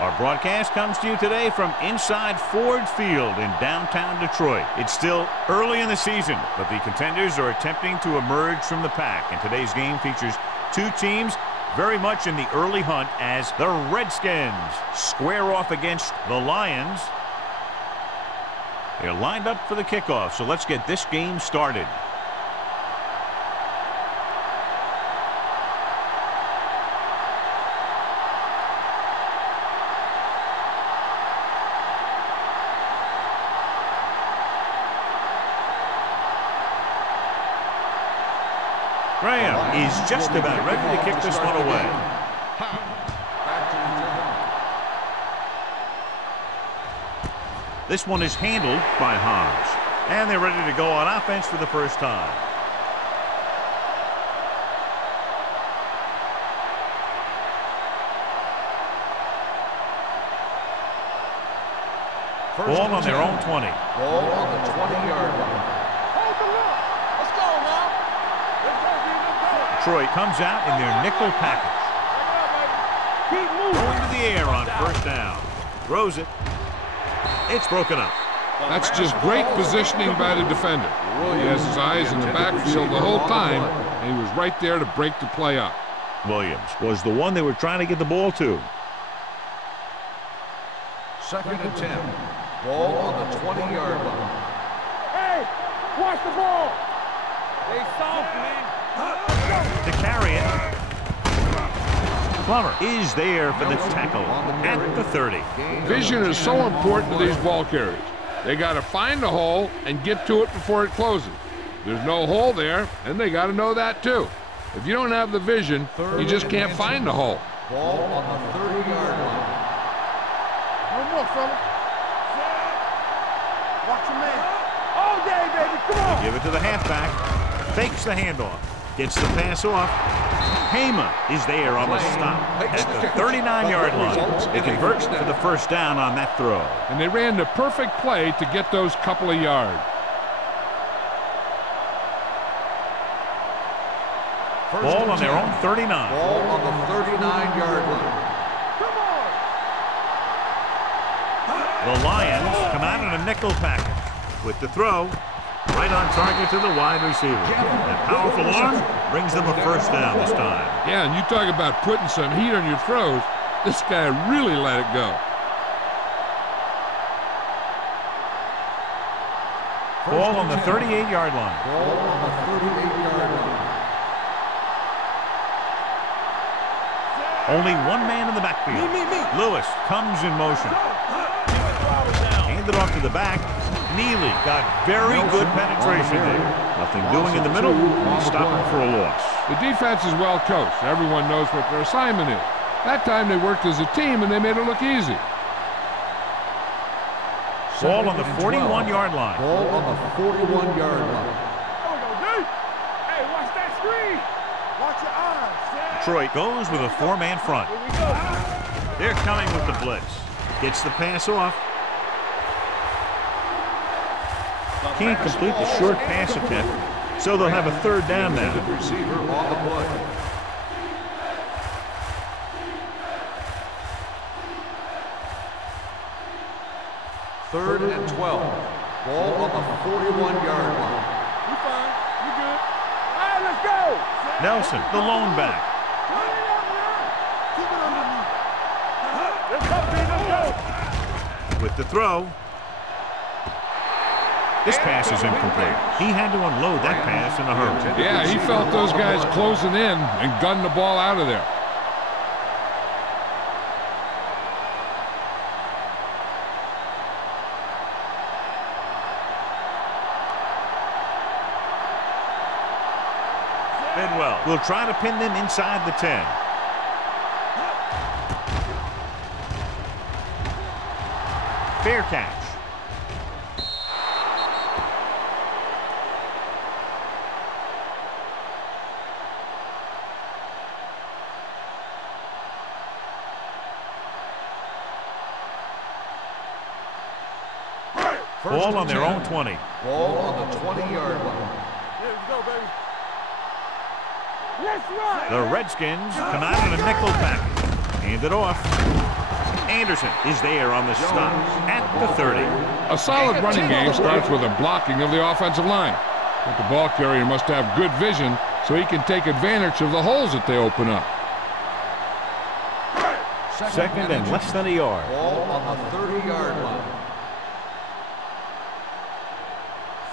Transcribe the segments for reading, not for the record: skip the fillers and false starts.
Our broadcast comes to you today from inside Ford Field in downtown Detroit. It's still early in the season, but the contenders are attempting to emerge from the pack. And today's game features two teams very much in the early hunt as the Redskins square off against the Lions. They're lined up for the kickoff, so let's get this game started. Graham is just about ready to kick this one away. This one is handled by Hobbs. And they're ready to go on offense for the first time. Ball on their own 20. Ball on the 20-yard line. Detroit comes out in their nickel package. Going to the air on first down. Throws it. It's broken up. That's just great positioning by the defender. He has his eyes in the backfield the whole time, and he was right there to break the play up. Williams was the one they were trying to get the ball to. 2nd and 10. Ball on the 20-yard line. Hey, watch the ball. They soft, man. To carry it. Plummer is there for the tackle at the 30. Vision is so important to these ball carriers. They got to find the hole and get to it before it closes. There's no hole there, and they got to know that too. If you don't have the vision, you just can't find the hole. Ball on the 30-yard line. One more, fella. Watch your man. All day, baby. Come on. They give it to the halfback. Fakes the handoff. Gets the pass off. Hema is there on the stop at the 39-yard line. They convert for the first down on that throw. And they ran the perfect play to get those couple of yards. Ball on their own 39. Ball on the 39-yard line. The Lions come out in a nickel package with the throw. Right on target to the wide receiver. That powerful arm brings them a first down this time. Yeah, and you talk about putting some heat on your throws. This guy really let it go. Ball on the 38-yard line. Ball on the 38-yard line. Only one man in the backfield. Lewis comes in motion. Handed off to the back. Neely got very good penetration there. Nothing doing in the middle. He's stopping for a loss. The defense is well coached. Everyone knows what their assignment is. That time they worked as a team and they made it look easy. Ball on the 41-yard line. Ball on the 41-yard line. Hey, watch that screen. Watch your eyes. Detroit goes with a four-man front. They're coming with the blitz. Gets the pass off. Can't complete the short pass attempt, so they'll have a third down now. Receiver on the play. Third and 12. Ball on the 41-yard line. You fine. You good. All right, let's go. Nelson, the lone back. Let's go, let's go. With the throw. This pass is incomplete. He had to unload that pass in a hurry. Yeah, he felt those guys closing in and gunned the ball out of there. Bidwell will try to pin them inside the 10. Fair catch. Ball on their own 20. Ball on the 20-yard line. Here we go, baby. Let's run. The Redskins come out in a nickel package. Hand it off. Anderson is there on the stop at the 30. A solid running game starts with a blocking of the offensive line. But the ball carrier must have good vision so he can take advantage of the holes that they open up. Second and less than a yard. Ball on the 30-yard line.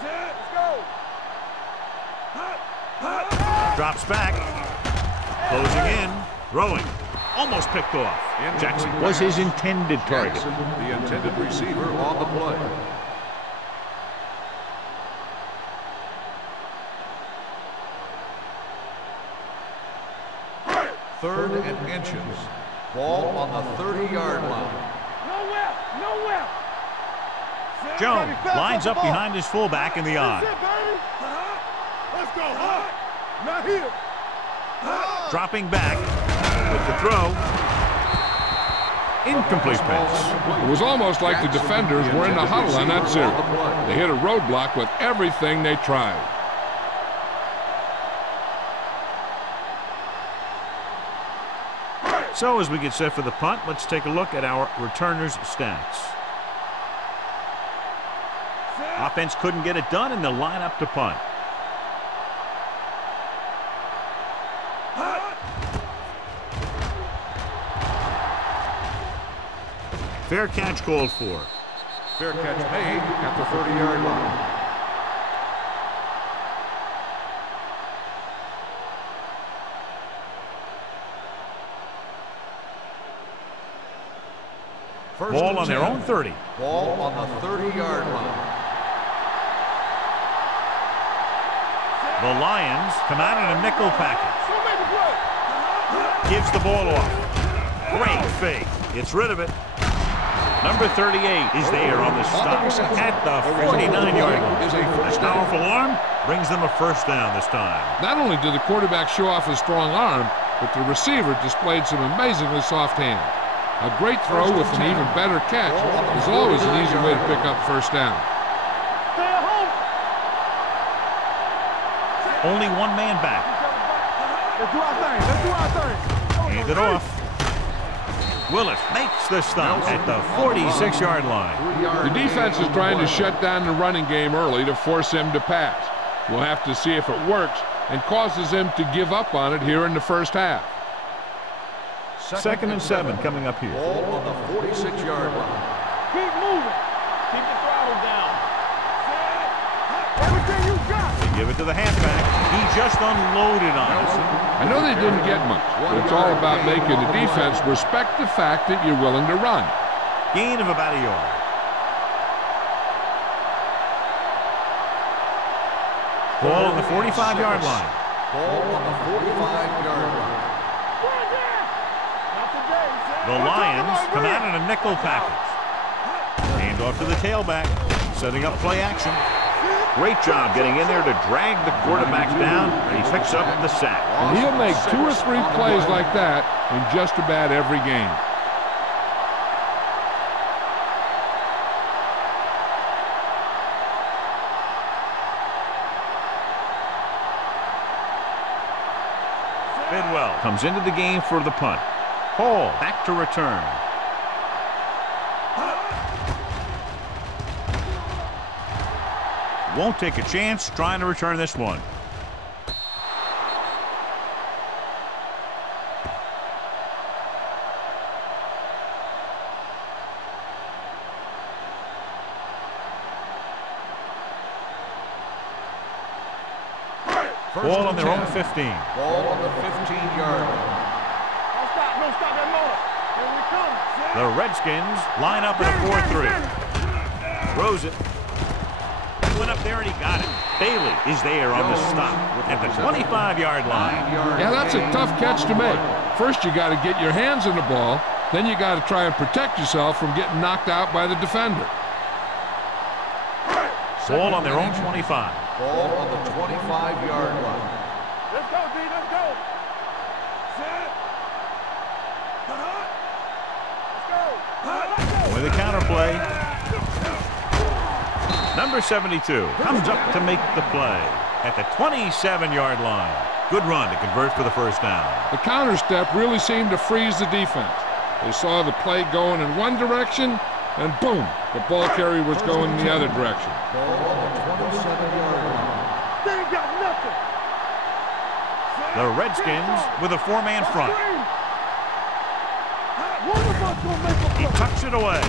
Let's go. Drops back. Closing in. Throwing. Almost picked off. Jackson was his intended target. Jackson, the intended receiver on the play. Third and inches. Ball on the 30-yard line. Nowhere. Nowhere. Jones lines up behind his fullback in the eye. That's it, baby. Let's go. Not here. Dropping back with the throw. Incomplete pass. It was almost like the defenders were in the huddle on that series. They hit a roadblock with everything they tried. So as we get set for the punt, let's take a look at our returners' stats. Offense couldn't get it done, and they'll line up to punt. Fair catch called for. Fair catch made at the 30-yard line. Ball on their own 30. Ball on the 30-yard line. The Lions come out in a nickel package. Gives the ball off. Great fake. Gets rid of it. Number 38 is there on the stop at the 49-yard line. A powerful arm brings them a first down this time. Not only did the quarterback show off his strong arm, but the receiver displayed some amazingly soft hands. A great throw with an even better catch is always an easy way to pick up first down. Only one man back. Let's do our thing. Let's do our thing. Hand it off. Willis makes the stop at the 46-yard line. The defense is trying to shut down the running game early to force him to pass. We'll have to see if it works and causes him to give up on it here in the first half. Second and 7 coming up here. Ball on the 46-yard line. Keep moving. Keep the throttle down. Everything you got. They give it to the halfback. He just unloaded on us. I know they didn't get much, but it's all about making the defense respect the fact that you're willing to run. Gain of about a yard. Ball on the 45-yard line. Ball on the 45-yard line. The Lions come out in a nickel package. Hand off to the tailback. Setting up play action. Great job getting in there to drag the quarterbacks down. And he picks up the sack. And he'll make 2 or 3 plays like that in just about every game. Bidwell comes into the game for the punt. Hall back to return. Won't take a chance trying to return this one. Ball on their own 15. Ball on the 15-yard line. No stop that motor. Here we come. The Redskins line up in a 4-3. Throws it. went up there and he got it. Bailey is there on the stop at the 25-yard line. Yeah, that's a tough catch to make. First, you got to get your hands on the ball. Then you got to try and protect yourself from getting knocked out by the defender. Ball on their own 25. Ball on the 25-yard line. Let's go, D. Let's go. Set. Let's go. With a counter play. Number 72 comes up to make the play at the 27-yard line. Good run to convert for the first down. The counter step really seemed to freeze the defense. They saw the play going in one direction, and boom, the ball carrier was going in the other direction. Ball on the 27-yard line. They ain't got nothing. The Redskins with a four-man front. One of us gonna make a He play. tucks it away.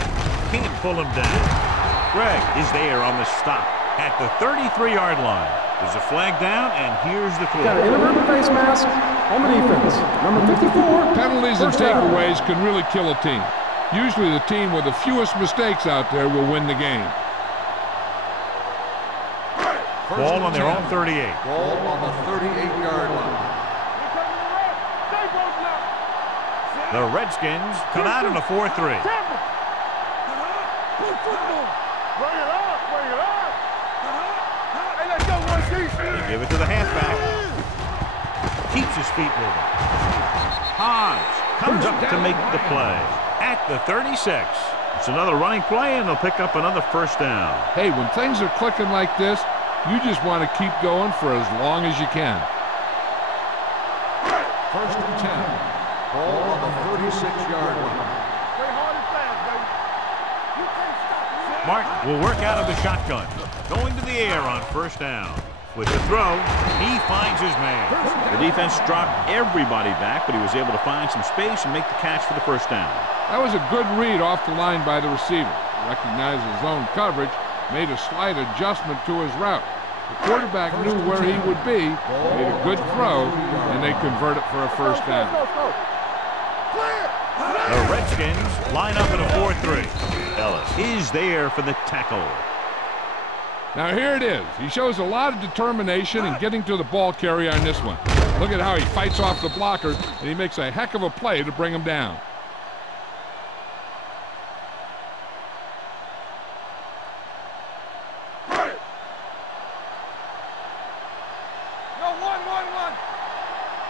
Can't pull him down. Greg is there on the stop at the 33-yard line. There's a flag down, and here's the Got an call. inadvertent face mask on the defense. Number 54. Penalties and first down. takeaways can really kill a team. Usually the team with the fewest mistakes out there will win the game. Ball on their own 38. Ball on the 38-yard line. They both now. The Redskins come out in a 4-3. Tampa. Play football. Bring it up. Bring it up. Hey, let's go, one They give it to the halfback. Keeps his feet moving. Hodge comes up to make the play at the 36. It's another running play, and they'll pick up another first down. Hey, when things are clicking like this, you just want to keep going for as long as you can. First and 10. Ball on the 36-yard line. Play hard and fast, baby. You can't stop me. Martin will work out of the shotgun. Going to the air on first down. With the throw, he finds his man. The defense dropped everybody back, but he was able to find some space and make the catch for the first down. That was a good read off the line by the receiver. Recognized his zone coverage, made a slight adjustment to his route. The quarterback knew where he would be, made a good throw, and they convert it for a first down. The Redskins line up in a 4-3. Ellis is there for the tackle. Now here it is. He shows a lot of determination in getting to the ball carrier on this one. Look at how he fights off the blocker, and he makes a heck of a play to bring him down.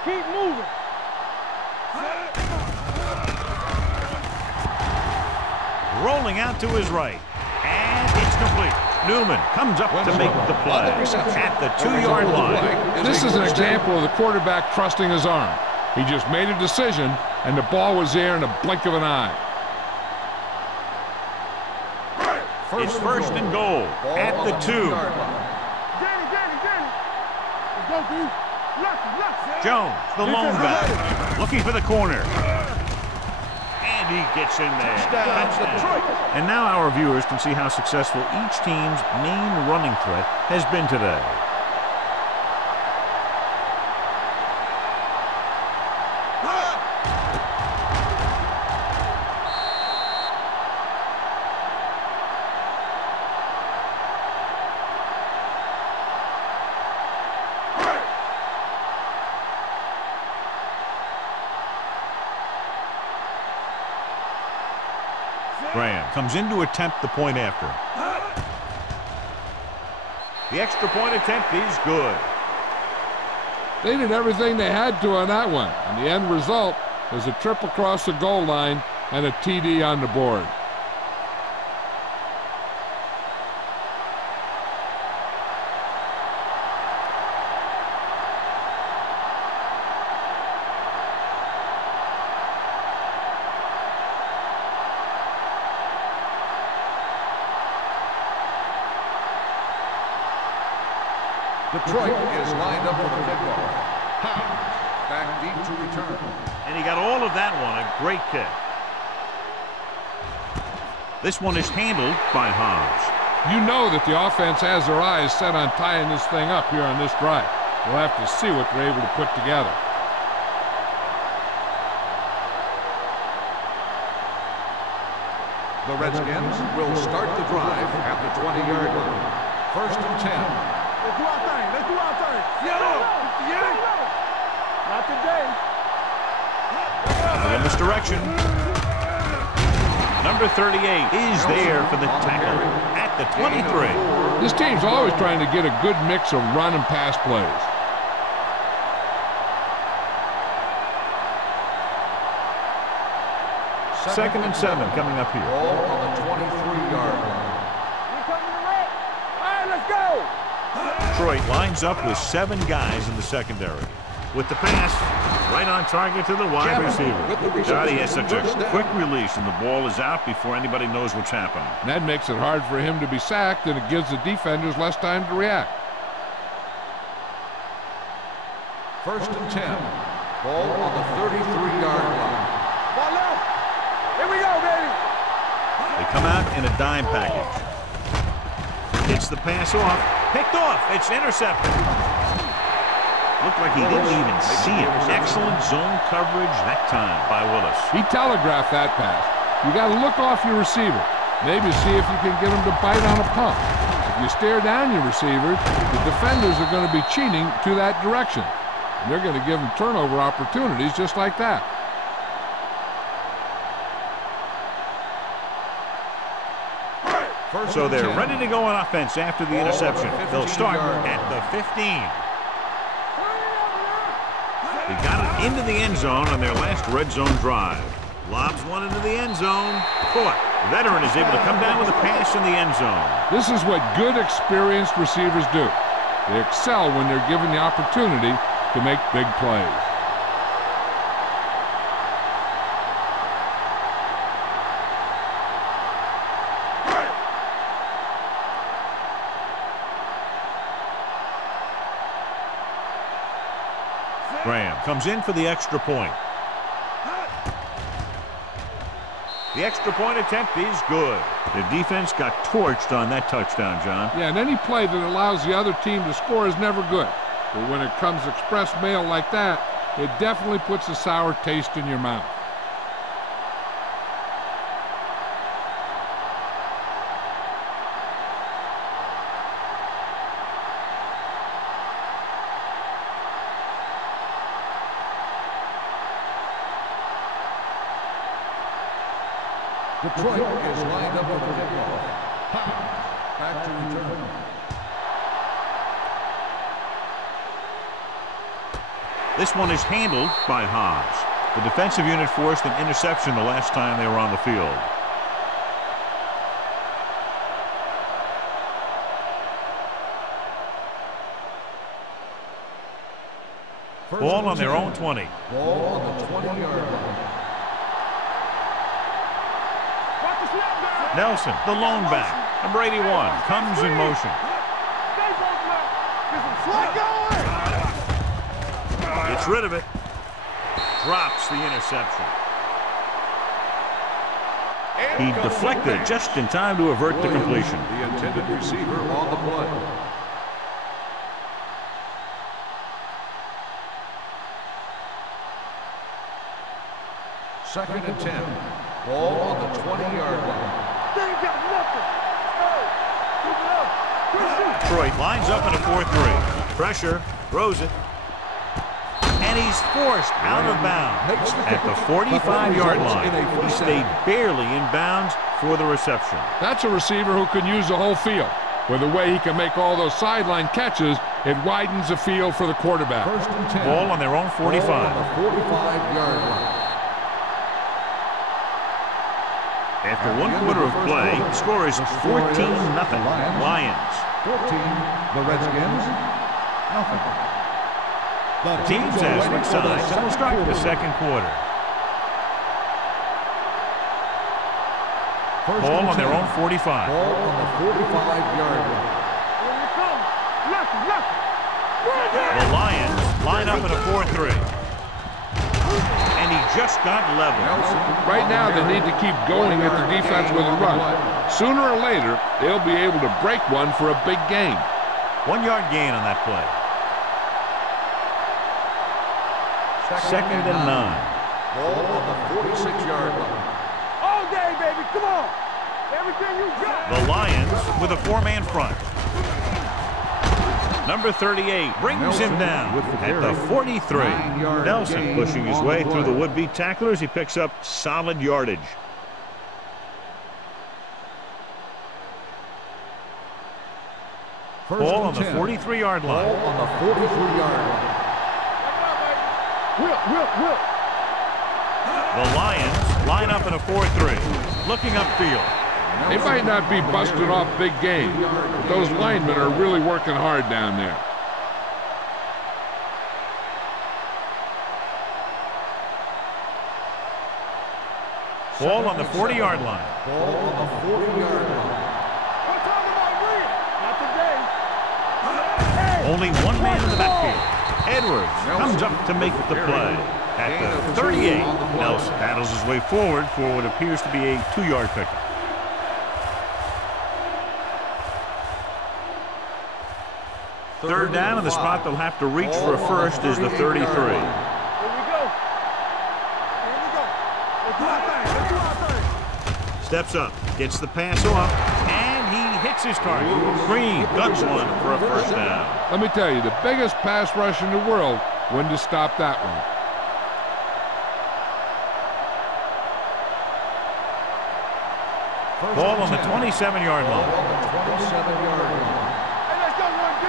Keep moving. Rolling out to his right. And it's complete. Newman comes up to make the play at the 2-yard line. This is an example of the quarterback trusting his arm. He just made a decision, and the ball was there in a blink of an eye. It's first and goal at the 2. Danny. Let's go, D. Left. Jones, the lone back, looking for the corner. And he gets in there. Touchdown. And now our viewers can see how successful each team's main running threat has been today. Graham comes in to attempt the point after. The extra point attempt is good. They did everything they had to on that one, and the end result was a trip across the goal line and a TD on the board. Detroit is lined up for the kickoff. Howard back deep to return. And he got all of that one, a great kick. This one is handled by Hobbs. You know that the offense has their eyes set on tying this thing up here on this drive. We'll have to see what they're able to put together. The Redskins will start the drive at the 20-yard line. First and 10. Let's do our thing. Let's do our thing. Not today. In this direction. Number 38 is there for the tackle at the 23. This team's always trying to get a good mix of run and pass plays. Second and 7 coming up here. Ball on the 23-yard line. All right, let's go. Detroit lines up with 7 guys in the secondary. With the pass, right on target to the wide receiver. God, he has such a quick release, and the ball is out before anybody knows what's happened. And that makes it hard for him to be sacked, and it gives the defenders less time to react. First and 10. Ball on the 33-yard line. Ball left. Here we go, baby. They come out in a dime package. Hits the pass off. Picked off. It's intercepted. Looked like he didn't even see it. Excellent zone coverage that time by Willis. He telegraphed that pass. You got to look off your receiver. Maybe see if you can get him to bite on a pump. If you stare down your receivers, the defenders are going to be cheating to that direction. And they're going to give them turnover opportunities just like that. So they're ready to go on offense after the interception. They'll start at the 15. They got it into the end zone on their last red zone drive. Lobs one into the end zone. Caught. The veteran is able to come down with a pass in the end zone. This is what good, experienced receivers do. They excel when they're given the opportunity to make big plays. Graham comes in for the extra point. The extra point attempt is good. The defense got torched on that touchdown, John. Yeah, and any play that allows the other team to score is never good. But when it comes express mail like that, it definitely puts a sour taste in your mouth. Detroit is lined up for the kickoff. Back to return. This one is handled by Hobbs. The defensive unit forced an interception the last time they were on the field. Ball on their own 20. Ball on the 20-yard line. Nelson, the lone back. Number 81 comes in motion. Gets rid of it. Drops the interception. He deflected it just in time to avert the completion. The intended receiver on the play. Second and 10. Ball on the 20-yard line. They ain't got nothing. Keep it up. Detroit lines up in a 4-3. Pressure, throws it. And he's forced out of bounds at the 45-yard line. He stayed barely in bounds for the reception. That's a receiver who can use the whole field. With the way he can make all those sideline catches, it widens the field for the quarterback. First and 10. Ball on their own 45. Ball on the 45-yard line. After one quarter of play, the score is 14-0. Lions. 14, the Redskins, nothing. The teams as switch sides will start the second quarter. Ball on their own 45. Ball on the 45-yard line. The Lions line up in a 4-3. And he just got level. Right now, they need to keep going at the defense with a run. Sooner or later, they'll be able to break one for a big gain. 1 yard gain on that play. Second and 9. Ball on the 46-yard line. All day, baby. Come on. Everything you got. The Lions with a 4-man front. Number 38 brings him down at the 43. Nelson pushing his way through the would-be tacklers. He picks up solid yardage. Ball on the 43-yard line. Ball on the 43-yard line. Will. The Lions line up in a 4-3. Looking upfield. They might not be busting off big game, but those linemen are really working hard down there. Ball on the 40-yard line. Ball on the 40-yard line. I'm talking about Will. Not today. Only one man in the backfield. Edwards comes up to make the play. At the 38, Nelson battles his way forward for what appears to be a 2-yard pickup. Third down, and the spot they'll have to reach for a first is the 33. Here we go. Let's do our thing. Steps up, gets the pass off, and he hits his target. Green guns one for a first down. Let me tell you, the biggest pass rush in the world when to stop that one. Ball on the 27-yard line. Hey, let's go, 1D.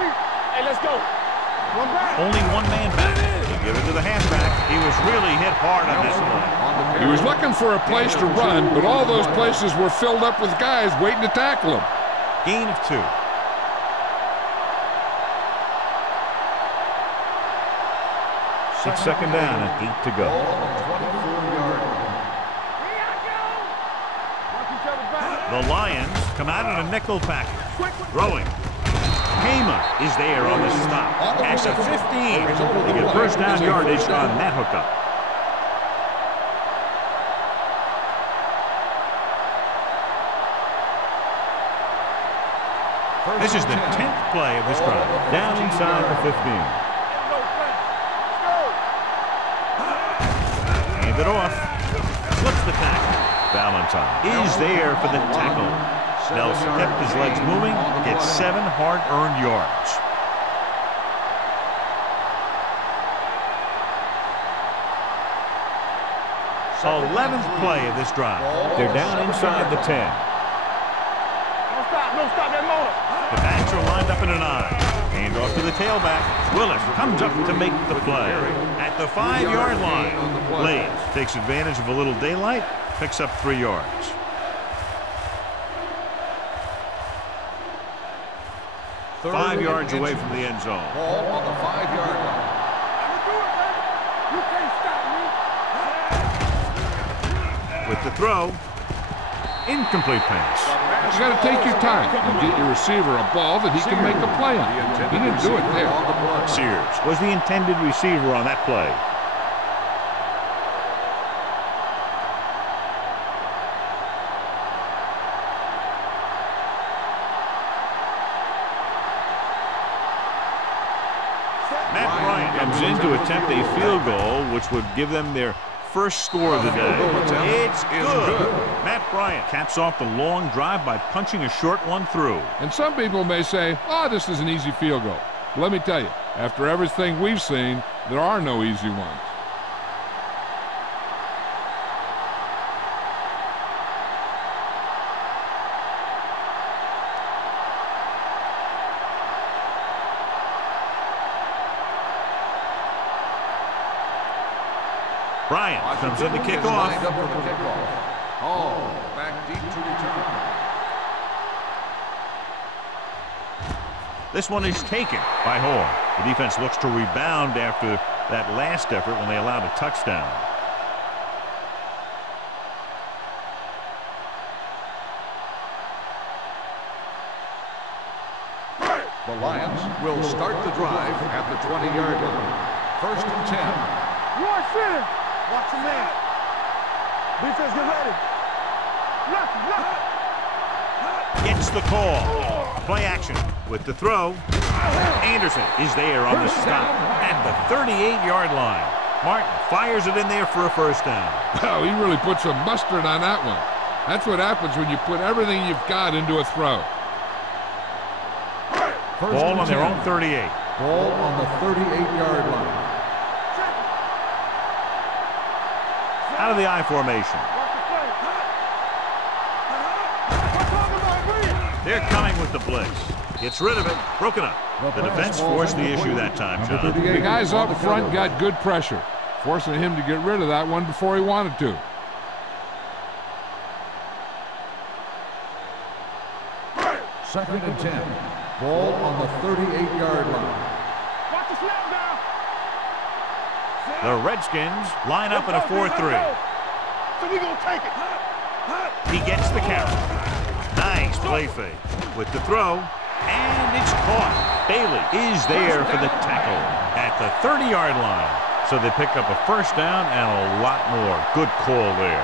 Hey, let's go. One back. Only one man back. They give it to the halfback. He was really hit hard on that play. He was looking for a place to run, but all those places were filled up with guys waiting to tackle him. Gain of 2. It's second down and 8 to go. The Lions come out in a nickel package. Throwing. Hema is there on the stop. At the 15. They get first down yardage on that hookup. This is the 10th play of this drive. Down inside the 15. Hand it off. Flips the tackle. Valentine is there for the tackle. Nelson kept his legs moving, gets 7 hard-earned yards. So 11th play of this drive. They're down inside the 10. Don't stop that motor. The backs are lined up in an I. Hand off to the tailback. Willis comes up to make the play. At the 5-yard line, Blades takes advantage of a little daylight, picks up 3 yards. Five yards away from the end zone. Ball on the 5-yard line. You can't stop me. With the throw, incomplete pass. You got to take your time and get your receiver a ball that he can make a play on. He didn't do it there. Sears was the intended receiver on that play. Matt Bryant comes in to attempt a field goal, which would give them their first score of the day. It's good. Matt Bryant caps off the long drive by punching a short one through. And some people may say, oh, this is an easy field goal. But let me tell you, after everything we've seen, there are no easy ones. Bryant comes in to kick off. Oh, back deep to return. This one is taken by Hall. The defense looks to rebound after that last effort when they allowed a touchdown. The Lions will start the drive at the 20-yard line. First and 10. You are sitting. Watch your man. Defense, get ready. Look. Gets the call. Play action with the throw. Anderson is there on the stop at the 38-yard line. Martin fires it in there for a first down. Well, he really put some mustard on that one. That's what happens when you put everything you've got into a throw. Ball on their own 38. Ball on the 38-yard line. Out of the I formation. They're coming with the blitz. Gets rid of it. Broken up. The defense forced the issue that time, John. The guys up front got good pressure, forcing him to get rid of that one before he wanted to. Second and 10. Ball on the 38-yard line. Watch the snap now. The Redskins line up in a 4-3. So we gonna take it. He gets the carry. Nice play fake. With the throw, and it's caught. Bailey is there for the tackle at the 30-yard line. So they pick up a first down and a lot more. Good call there.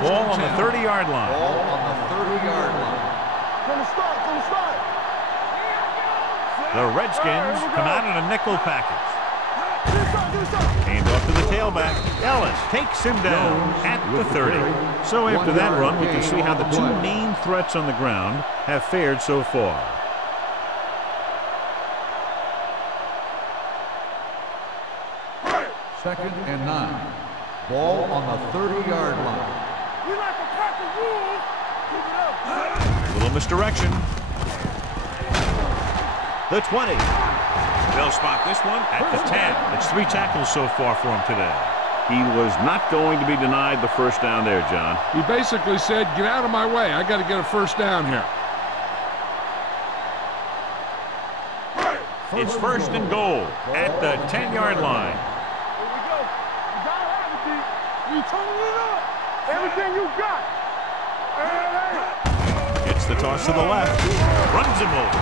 Ball on the 30-yard line. Ball on the 30-yard line. From the start. The Redskins come out in a nickel package. Hand off to the tailback. Ellis takes him down at the 30. So after that run, we can see how the two main threats on the ground have fared so far. Second and 9. Ball on the 30-yard line. We like a pack of wolves. Keep it up. Little misdirection. The 20. They'll spot this one at the 10. It's 3 tackles so far for him today. He was not going to be denied the first down there, John. He basically said, get out of my way. I got to get a first down here. It's first and goal at the 10-yard line. Here we go. You gotta have it, D. You turning it up. Everything you got. Hey. It's the toss to the left. Runs him over.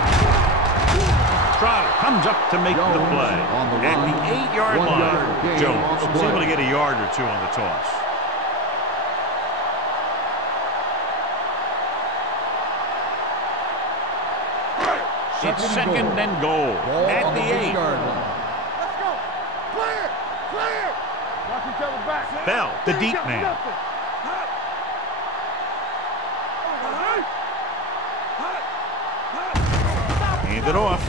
Trotter comes up to make the play. At the 8-yard line, Jones was able to get a yard or two on the toss. It's second and goal at the 8. Let's go. Clear. Watch each other back. Bell, the deep man. Hand it off.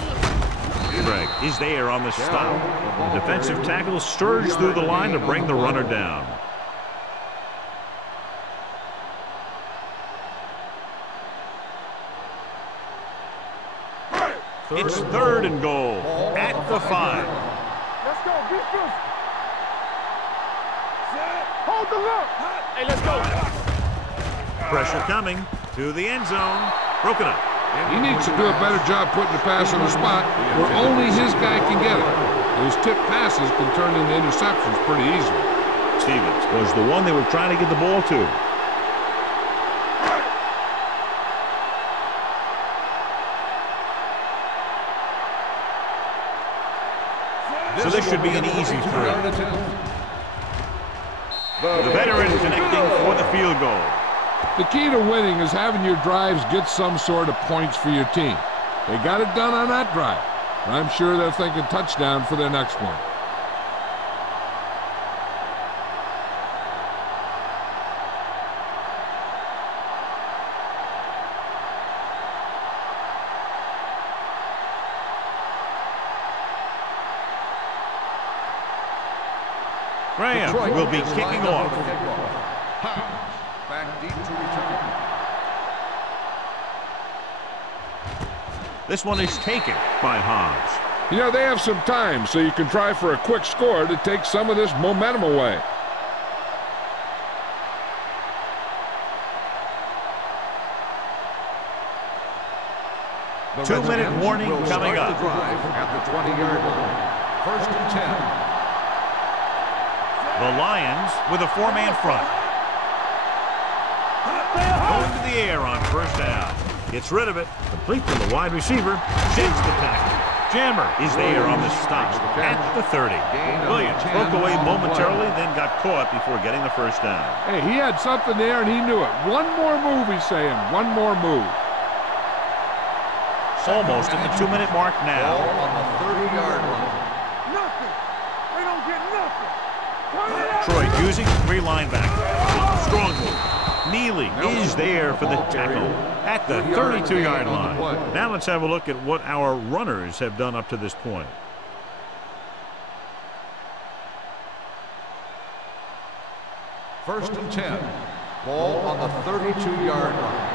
Greg is there on the stop. The defensive tackle surged through the line to bring the runner down. It's third and goal at the 5. Let's go. Be first. Hold the look. Hey, let's go. Pressure coming to the end zone. Broken up. He needs to do a better job putting the pass on the spot where only his guy can get it. Those tip passes can turn into interceptions pretty easily. Stevens was the one they were trying to get the ball to. So this should be an easy throw. The veteran connecting for the field goal. The key to winning is having your drives get some sort of points for your team. They got it done on that drive. I'm sure they're thinking touchdown for their next one. Graham will be kicking off. Back deep to return. This one is taken by Hobbs. You know, they have some time, so you can try for a quick score to take some of this momentum away. The 2-minute Redskins warning will coming start up. the drive at the 20-yard line. First and 10. The Lions with a 4-man front. Going to the air on first down. Gets rid of it. Complete to the wide receiver. Sheds the tackle. Jammer is there on the stop at the 30. Williams broke away momentarily, then got caught before getting the first down. Hey, he had something there and he knew it. One more move, he's saying. One more move. Almost at the 2-minute mark now. Ball on the 30-yard line. Nothing. They don't get nothing. Troy using 3 linebackers. Strong move. Neely is there for the tackle at the 32-yard line. Now let's have a look at what our runners have done up to this point. First and 10. Ball on the 32-yard line.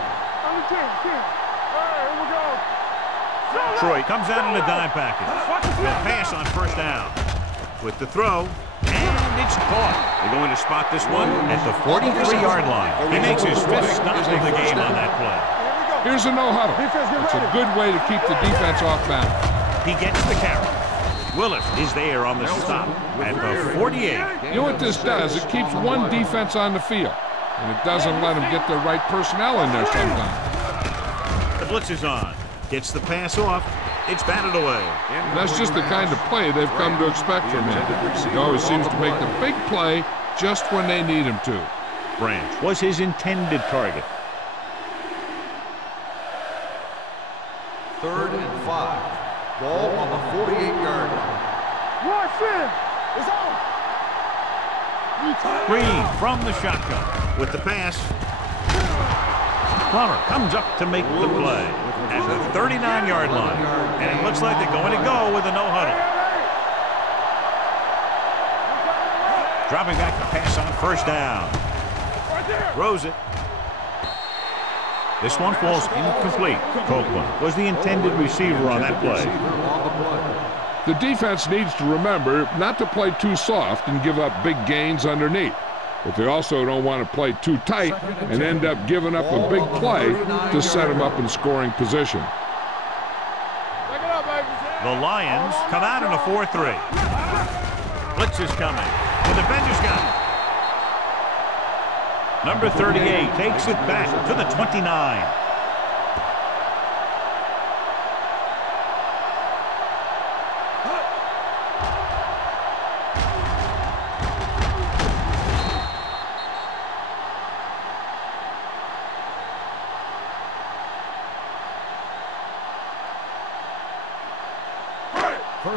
On the 10. All right, here we go. Troy comes out in a dime package. The pass on first down. With the throw, and it's caught. They're going to spot this one at the 43-yard line. He makes his fifth stop of the game on that play. Here's a no-huddle. It's a good way to keep the defense off balance. He gets the carry. Willis is there on the stop at the 48. You know what this does? It keeps one defense on the field, and it doesn't let them get the right personnel in there sometimes. The blitz is on. Gets the pass off. It's batted away. That's just the kind of play they've come to expect from him. He always seems to make the big play just when they need him to. Branch was his intended target. 3rd and 5. Ball on the 48-yard line. Watch it. It's on. Green from the shotgun with the pass. Plummer comes up to make the play at the 39-yard line. And it looks like they're going to go with a no-huddle. Dropping back the pass on first down. Throws it. This one falls incomplete. Copeland was the intended receiver on that play. The defense needs to remember not to play too soft and give up big gains underneath. But they also don't want to play too tight and end up giving up a big play to set them up in scoring position. The Lions come out in a 4-3. Blitz is coming. The defender's got it. Number 38 takes it back to the 29.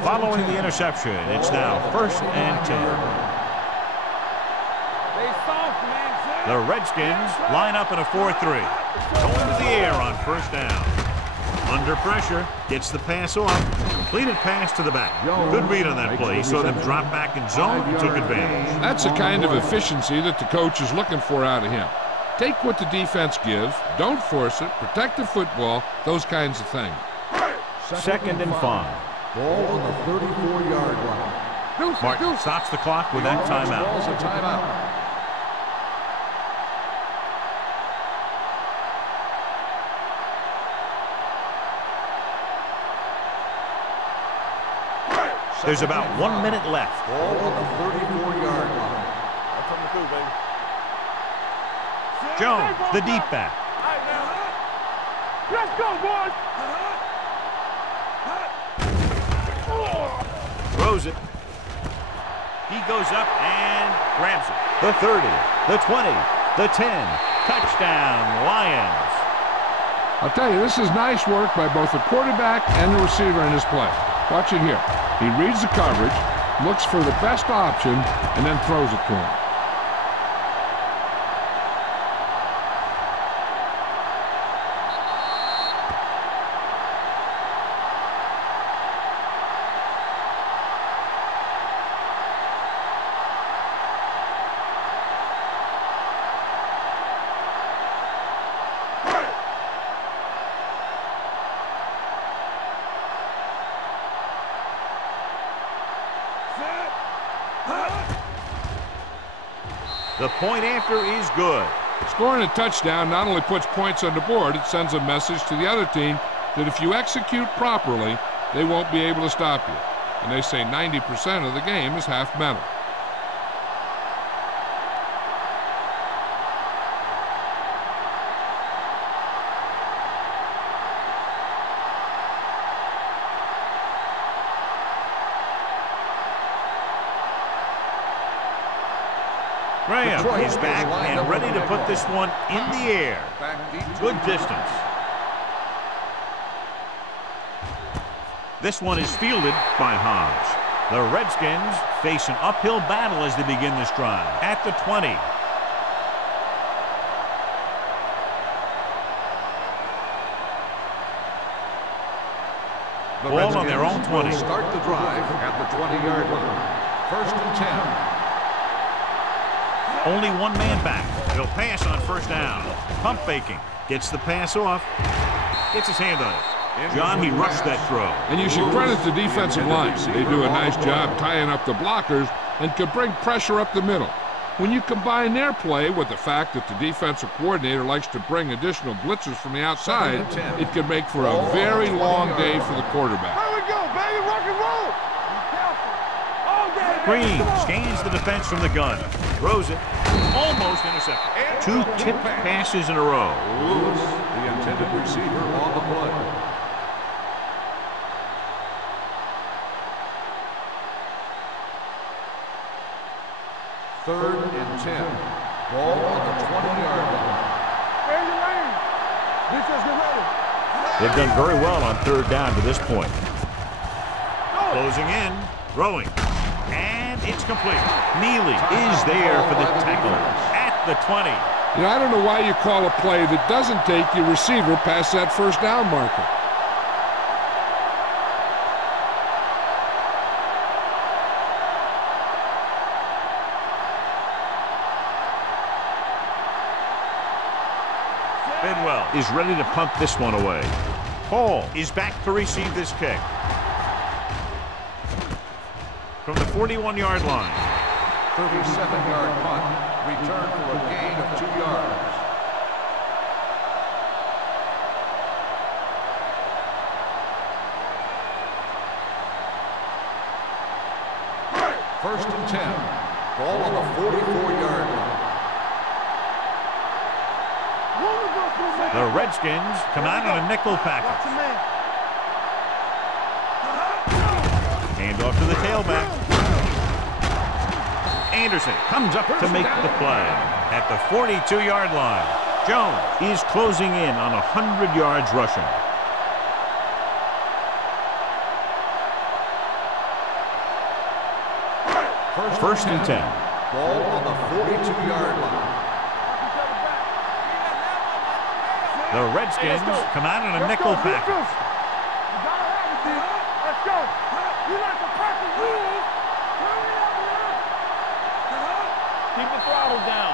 Following the interception, it's now 1st and 10. The Redskins line up in a 4-3. Going to the air on first down. Under pressure, gets the pass off. Completed pass to the back. Good read on that play. He saw them drop back in zone and took advantage. That's the kind of efficiency that the coach is looking for out of him. Take what the defense gives, don't force it, protect the football, those kinds of things. 2nd and 5. Ball on the 34-yard line. Martin stops the clock with that timeout. Ball's a timeout. There's about 1 minute left. Ball on the 34-yard line. That's something to do, baby. Jones, the deep back. Let's go, boys. Throws it. He goes up and grabs it. The 30, the 20, the 10. Touchdown, Lions. I'll tell you, this is nice work by both the quarterback and the receiver in this play. Watch it here. He reads the coverage, looks for the best option, and then throws it to him. The point after is good. Scoring a touchdown not only puts points on the board, it sends a message to the other team that if you execute properly, they won't be able to stop you. And they say 90% of the game is half mental. Graham is back and ready to put this one in the air. Good distance. This one is fielded by Hobbs. The Redskins face an uphill battle as they begin this drive. At the 20. The Ball on their own Redskins 20. will start the drive at the 20-yard line. 1st and 10. Only one man back. He'll pass on 1st down. Pump faking. Gets the pass off. Gets his hand on it. John, he rushed that throw. And you should credit the defensive line. They do a nice job tying up the blockers and can bring pressure up the middle. When you combine their play with the fact that the defensive coordinator likes to bring additional blitzers from the outside, it can make for a very long day for the quarterback. Here we go, baby. Rock and roll. Be careful. All day, baby. Green Come on. scans the defense from the gun. Throws it. Almost intercepted. 2 tipped passes in a row. Lewis, the intended receiver, on the play. Third and 10. Ball on the 20-yard line. Stay in your lane. Defense, get ready. They've done very well on 3rd down to this point. Closing in. Throwing. And it's complete. Neely is there for the tackle at the 20. You know, I don't know why you call a play that doesn't take your receiver past that 1st down marker. Bidwell is ready to punt this one away. Hall is back to receive this kick. From the 41-yard line. 37-yard punt. Return for a gain of 2 yards. First and 10. Ball on the 44-yard line. The Redskins come out on a nickel package. Watch your man. Hand off to the tailback. Anderson comes up to make the play at the 42-yard line. Jones is closing in on 100 yards rushing. First and 10. Ball on the 42-yard line. The Redskins come out in a nickel package. You gotta have it, D. Let's go. You like the perfect rules. Hurry up, man. Keep the throttle down.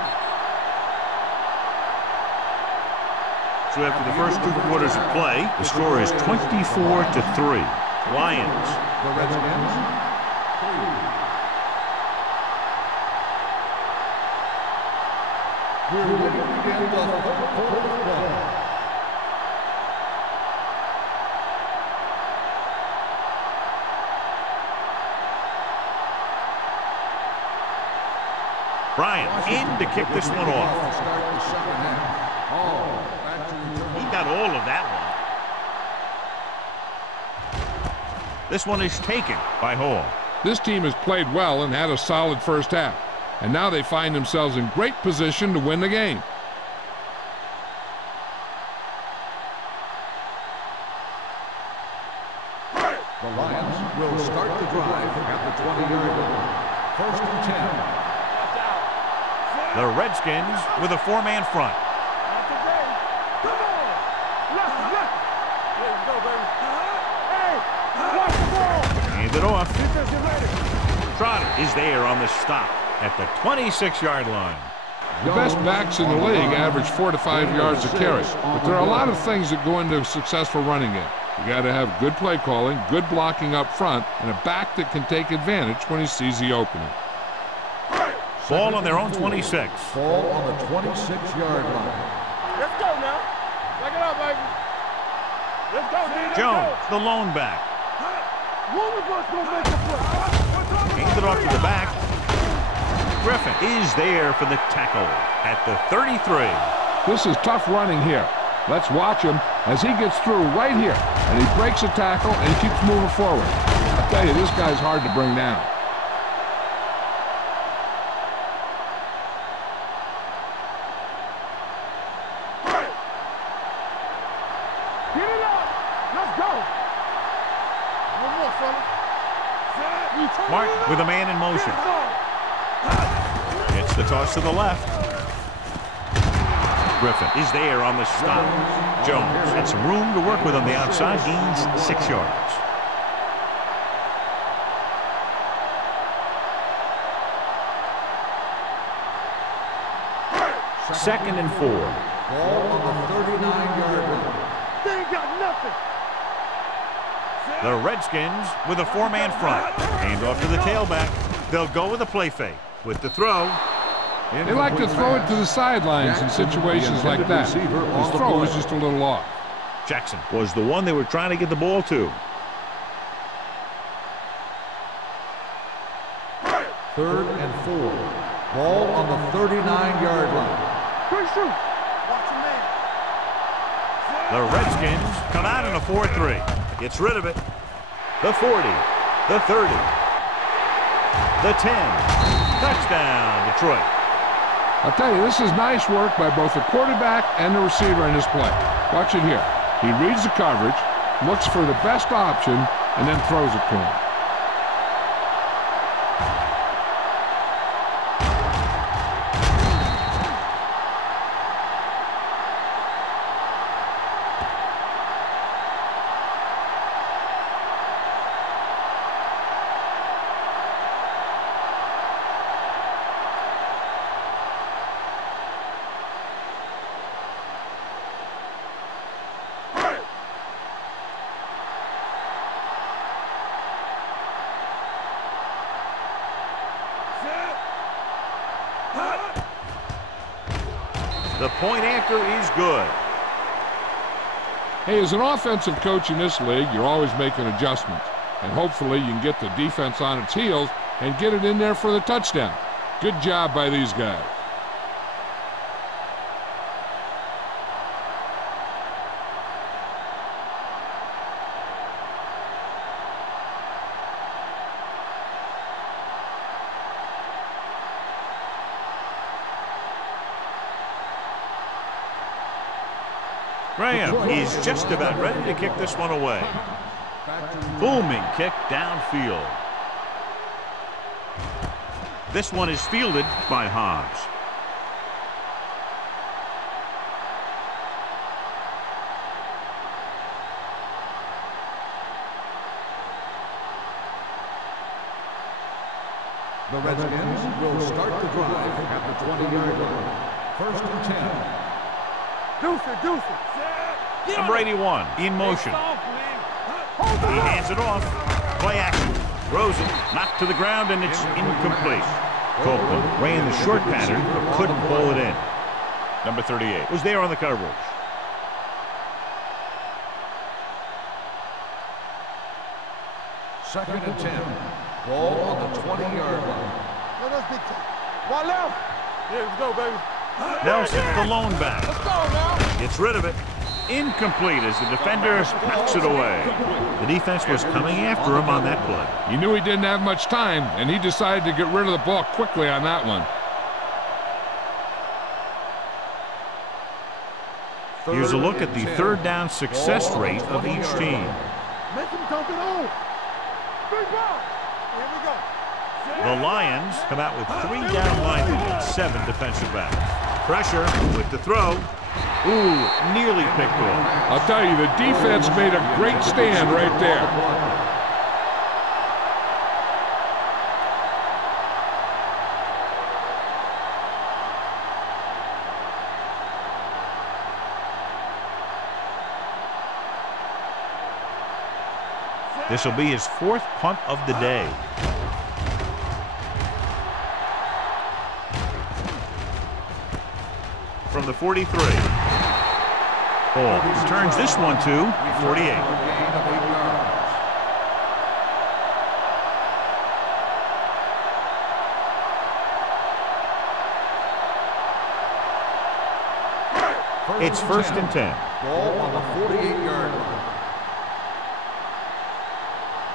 So after the first 2 quarters of play, the score is 24-3. Lions. The Redskins. 3. We're ready to begin the 3rd quarter of play. Bryant in to kick this one off. Start the second half. Back to return. He got all of that one. This one is taken by Hall. This team has played well and had a solid 1st half. And now they find themselves in great position to win the game. The Lions will start the drive at the 20-yard line. First and 10. The Redskins with a 4-man front. Not today. Come on. Left. Let's go, baby. Hey, watch the ball. Hand it off. Defense, get ready. Trotter is there on the stop at the 26-yard line. The best backs in the league average 4 to 5 yards a carry. But there are a lot of things that go into a successful running game. You got to have good play calling, good blocking up front, and a back that can take advantage when he sees the opening. Ball on their own 26. Ball on the 26-yard line. Let's go now. Back it up, baby. Let's go, D. Let's Jones, go. the lone back. One of us will make the play. Hands it off to the back. Griffin is there for the tackle at the 33. This is tough running here. Let's watch him as he gets through right here. And he breaks a tackle and he keeps moving forward. I tell you, this guy's hard to bring down. Get it up. Let's go. One more, fella. Martin with a man in motion. It's the toss to the left. Griffin is there on the stop. Jones had some room to work with on the outside, gains 6 yards. 2nd and 4. Ball on the 39-yard line. They ain't got nothing. The Redskins with a 4-man front. Hand off to the tailback. They'll go with a play fake. With the throw. They like to throw it to the sidelines in situations like that. His throw was just a little off. Jackson was the one they were trying to get the ball to. 3rd and 4. Ball on the 39-yard line. Good shoot. Watch your man. The Redskins come out in a 4-3. Gets rid of it. The 40. The 30. The 10. Touchdown, Detroit. I'll tell you, this is nice work by both the quarterback and the receiver in this play. Watch it here. He reads the coverage, looks for the best option, and then throws it to him. The point anchor is good. Hey, as an offensive coach in this league, you're always making adjustments. And hopefully you can get the defense on its heels and get it in there for the touchdown. Good job by these guys. Graham is just about ready to kick this one away. Booming kick downfield. This one is fielded by Hobbs. The Redskins will start the drive at the 20-yard line. 1st and 10. Deuce it. Number 81 in motion. He hands it off. Play action. Throws it. Knocked to the ground, and it's incomplete. Copeland ran the short pattern, but couldn't pull it in. Number 38 was there on the coverage. Second and 10. Ball on the 20-yard line. Let us big time. One left. Yeah, let's go, baby. Nelson, the lone back. Let's go now. Gets rid of it. Incomplete as the defender knocks it away. The defense was coming after him on that play. He knew he didn't have much time, and he decided to get rid of the ball quickly on that one. Here's a look at the third down success rate of each team. Make him dump it on. Big ball. Here we go. The Lions come out with 3 down linemen and 7 defensive backs. Pressure with the throw. Ooh, nearly picked off. I'll tell you, the defense made a great stand right there. This will be his 4th punt of the day. From the 43. Ball turns this one to 48. It's 1st and 10. Ball on the 48-yard line.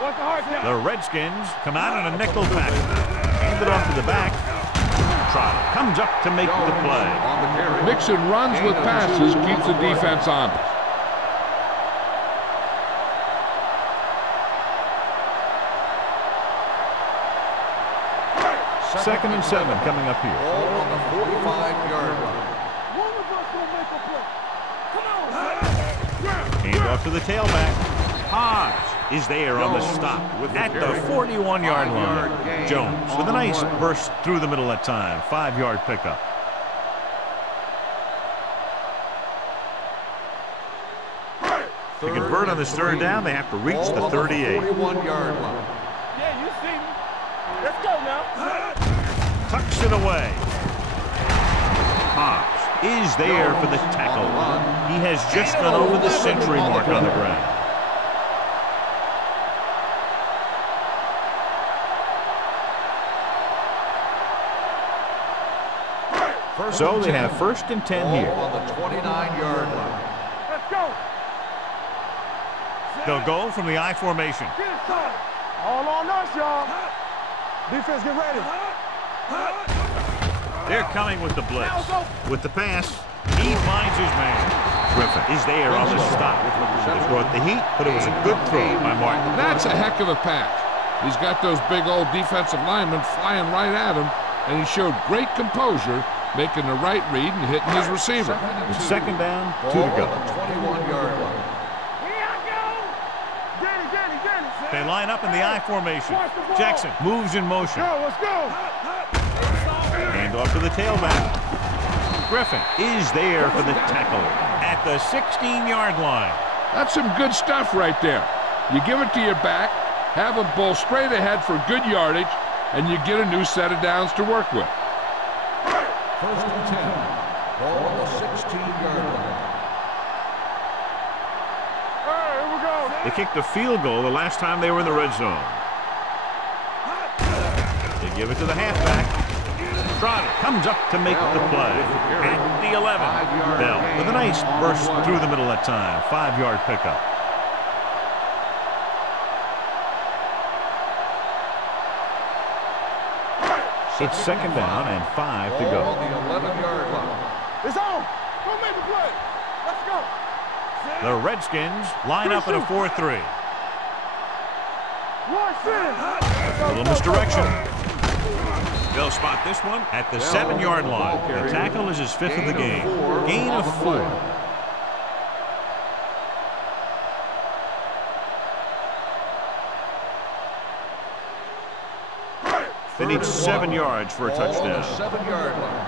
What's the hard down? The Redskins come out in a nickel pack. Hand it off to the back. Trotter comes up to make the play. Mixon runs with passes, keeps the defense honest. Second and 7 coming up here. Ball on the 45-yard line. One of us gonna make a play. Come on. Hand off to the tailback. Hobbs is there on the stop at the 41-yard line. Jones with a nice burst through the middle that time. 5-yard pickup. To convert on this third down, they have to reach the 38. 41-yard line. Yeah, you see me. Let's go now. Tucks it away. Hobbs is there for the tackle. He has just gone over the century mark on the ground. So they have 1st and 10 here. On the 29-yard line. Let's go. They'll go from the I formation. All on us, y'all. Defense, get ready. They're coming with the blitz. With the pass, he finds his man. Griffin is there on the stop. They brought the heat, but it was a good throw by Martin. That's a heck of a pass. He's got those big old defensive linemen flying right at him, and he showed great composure, making the right read and hitting his receiver. It's 2nd down, 2 to go. 21-yard line. Here I go. Get it. They line up in the I formation. Jackson moves in motion. Let's go. Hand off to the tailback. Griffin is there for the tackle at the 16-yard line. That's some good stuff right there. You give it to your back, have him bowl straight ahead for good yardage, and you get a new set of downs to work with. 1st and 10. Ball on the 16-yard line. All right, here we go. They kicked a field goal the last time they were in the red zone. They give it to the halfback. Trotter comes up to make the play at the 11. Bell with a nice burst through the middle that time. 5-yard pickup. It's 2nd down and 5 to go. On the 11-yard line. It's on. Go make the play. Let's go. The Redskins line up in a 4-3. A little misdirection. They'll spot this one at the 7-yard line. The tackle is his 5th of the game. Gain of 4. They need 7 yards for a touchdown. 7-yard line.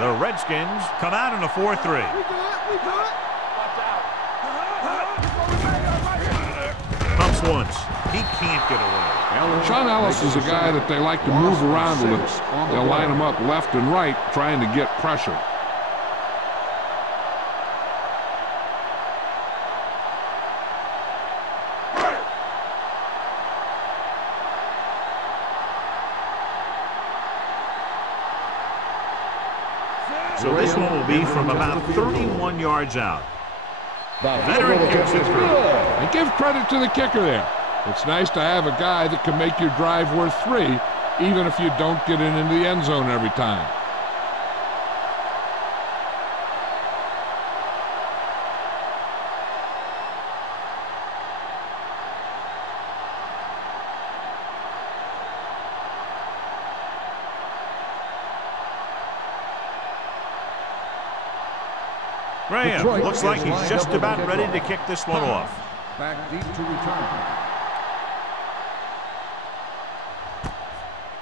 The Redskins come out in a 4-3. We good. Watch out. Pumps once. He can't get away. Sean Ellis is a guy that they like to move around a little. They'll line him up left and right, trying to get pressure. So this one will be from about 31 yards out. The veteran kicks it through. And give credit to the kicker there. It's nice to have a guy that can make your drive worth 3, even if you don't get it into the end zone every time. Graham looks like he's just about ready to kick this one off. Back deep to return.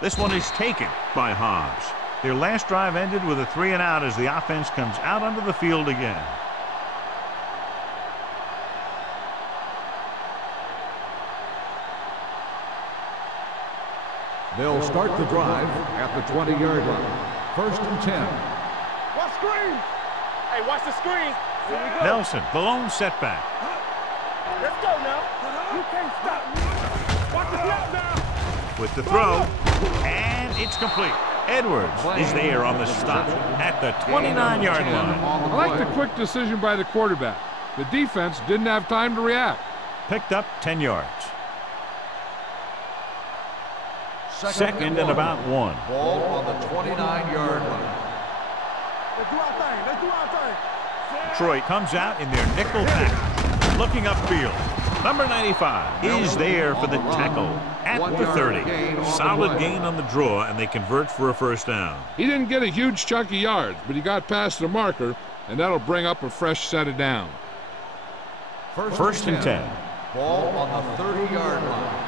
This one is taken by Hobbs. Their last drive ended with a 3-and-out as the offense comes out onto the field again. They'll start the drive at the 20-yard line. 1st and 10. Watch screen. Hey, watch the screen. Here we go. Nelson, the lone setback. Let's go now. You can't stop me. Watch the snap now. With the throw, and it's complete. Edwards is there on the stop at the 29-yard line. I like the quick decision by the quarterback. The defense didn't have time to react. Picked up 10 yards. 2nd and about 1. Ball on the 29-yard line. Let's do our thing. Let's do our thing. Detroit comes out in their nickel package, looking upfield. Number 95 is there for the tackle at the 30. Solid gain on the draw, and they convert for a 1st down. He didn't get a huge chunk of yards, but he got past the marker, and that'll bring up a fresh set of downs. 1st and 10. Ball on the 30-yard line.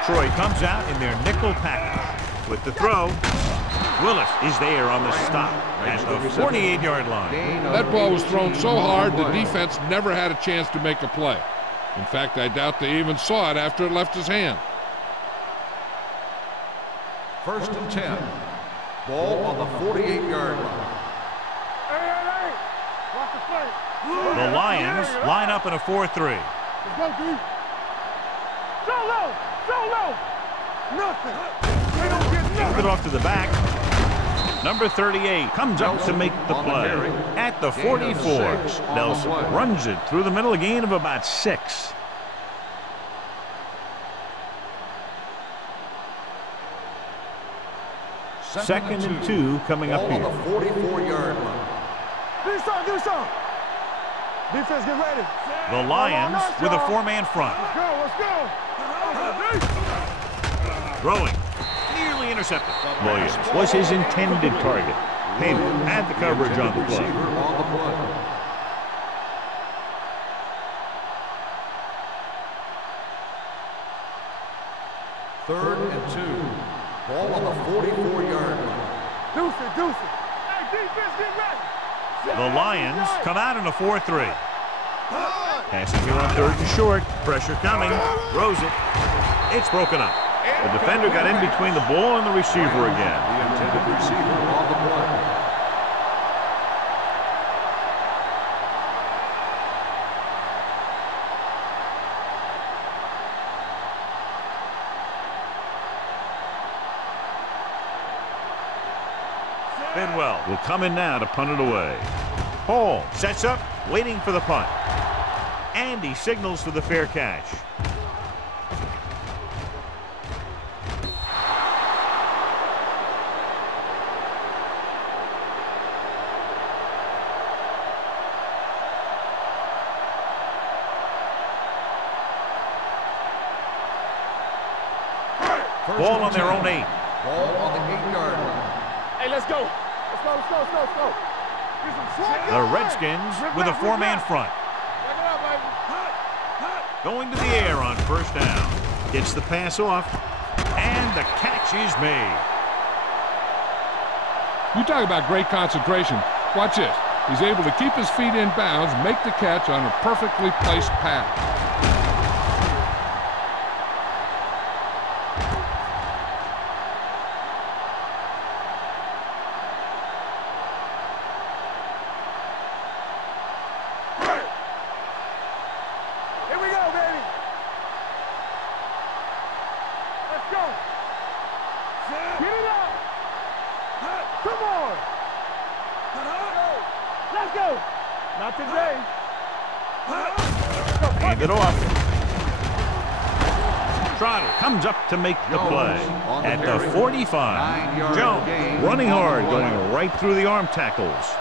Detroit comes out in their nickel package. with the throw. Willis is there on the stop at the 48-yard line. That ball was thrown so hard the defense never had a chance to make a play. In fact, I doubt they even saw it after it left his hand. 1st and 10. Ball on the 48-yard line. The Lions line up in a 4-3. Let's go, D. Solo! Solo! Nothing. They don't get nothing. Move it off to the back. Number 38 comes up to make the play at the 44. Nelson runs it through the middle, a gain of about 6. Second and 2 coming up here. Ball on the 44-yard line. Do some. Defense, get ready. The Lions with a 4-man front. Let's go. Throwing. Nearly intercepted. Williams was his intended target. Payne had the coverage on the play. Third and 2. Ball on the 44-yard line. Deuce it. Hey, defense, get ready. The Lions come out in a 4-3. Passing here on 3rd and short. Pressure coming. Throws it. It's broken up. The defender got in between the ball and the receiver again. The intended receiver on the play. Bidwell will come in now to punt it away. Hall sets up, waiting for the punt. And he signals for the fair catch. Ball on their own 8. Ball on the 8-yard line. Hey, let's go. The Redskins with a 4-man front. Going to the air on 1st down. Gets the pass off, and the catch is made. You talk about great concentration. Watch this. He's able to keep his feet in bounds, make the catch on a perfectly placed pass. Hand it off. Trotter comes up to make the play at the 45. Jones running hard, going right through the arm tackles.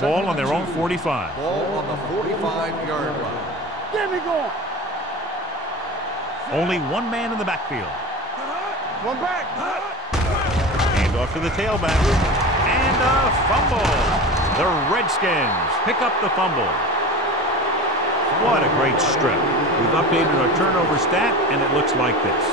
Ball on their own 45. Ball on the 45-yard line. There we go. Only one man in the backfield. One back. Hand off to the tailback. And a fumble. The Redskins pick up the fumble. What a great strip. We've updated our turnover stat, and it looks like this.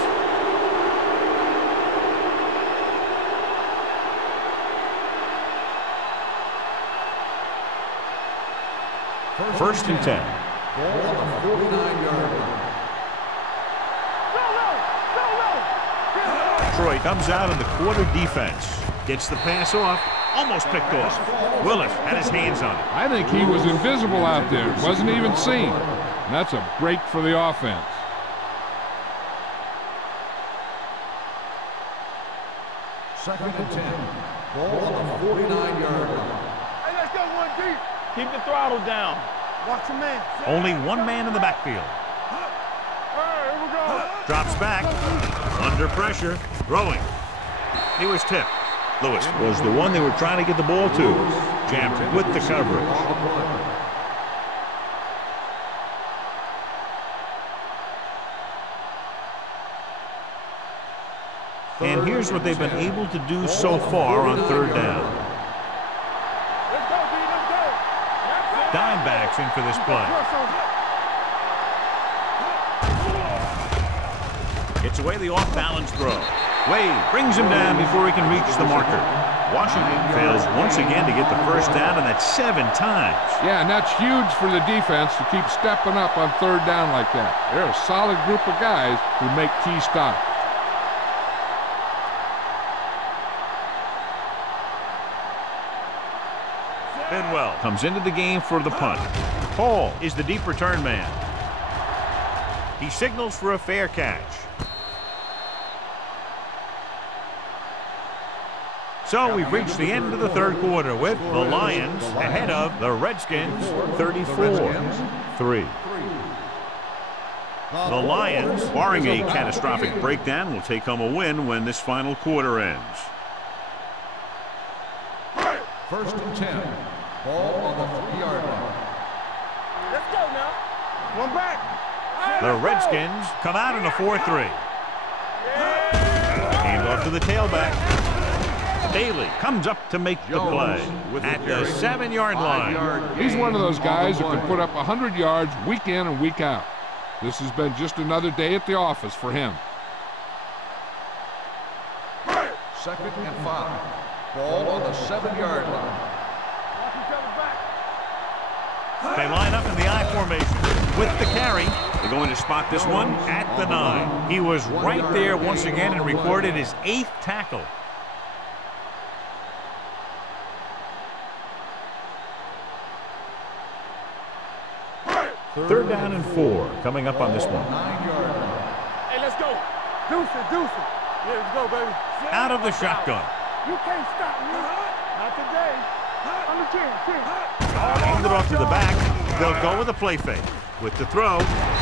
First and 10. Ball on the 49-yard line. Detroit comes out in the quarter defense. Gets the pass off. Almost picked off. Willis had his hands on it. I think he was invisible out there. Wasn't even seen. And that's a break for the offense. Second and 10. Ball on the 49-yard line. Hey, let's go one deep. Keep the throttle down. Watch the man. Only one man in the backfield. Here we go. Drops back. Under pressure. Throwing. He was tipped. Lewis was the one they were trying to get the ball to. Jammed with the coverage. And here's what they've been able to do so far on 3rd down. Let's go, D. Let's go. Dime backs in for this play. Gets away the off-balance throw. Wade brings him down before he can reach the marker. Washington fails once again to get the first down, and that's 7 times. Yeah, and that's huge for the defense to keep stepping up on 3rd down like that. They're a solid group of guys who make key stops. Bidwell comes into the game for the punt. Hall is the deep return man. He signals for a fair catch. So we've reached the end of the 3rd quarter with the Lions ahead of the Redskins 34-3. The Lions, barring a catastrophic breakdown, will take home a win when this final quarter ends. 1st and 10. Ball on the 3-yard line. Let's go now. One back. The Redskins come out in a 4-3. Hand off to the tailback. Daly comes up to make the play at the 7-yard line. He's one of those guys who can put up 100 yards week in and week out. This has been just another day at the office for him. 2nd and 5. Ball on the 7-yard line. They line up in the I formation with the carry. They're going to spot this one at the 9. He was right there once again and recorded his 8th tackle. Third down and 4 coming up on this one. Hey, let's go. Deuce it. Yeah, let's go, baby. Out of the shotgun. You can't stop me. Not today. On the 10. Hand it off to the back. They'll go with a play fake. With the throw,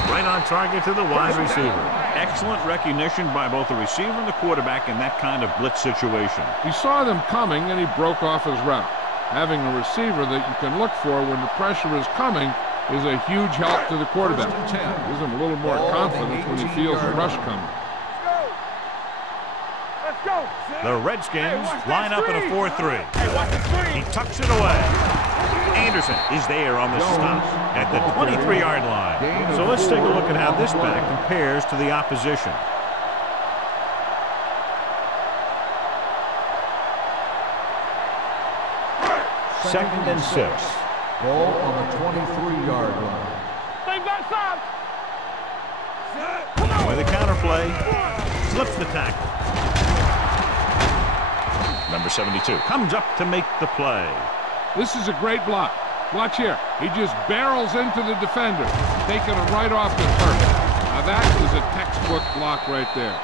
right on target to the wide receiver. Excellent recognition by both the receiver and the quarterback in that kind of blitz situation. He saw them coming and he broke off his route. Having a receiver that you can look for when the pressure is coming is a huge help to the quarterback. Gives him a little more confidence when he feels the rush coming. Let's go. The Redskins line up in a 4-3. He tucks it away. Anderson is there on the stop at the 23-yard line. So let's take a look at how this back compares to the opposition. Second and 6. Ball on the 23-yard line. Stay backside. With a counter play, slips the tackle. Number 72 comes up to make the play. This is a great block. Watch here. He just barrels into the defender, taking him right off the turf. Now that is a textbook block right there.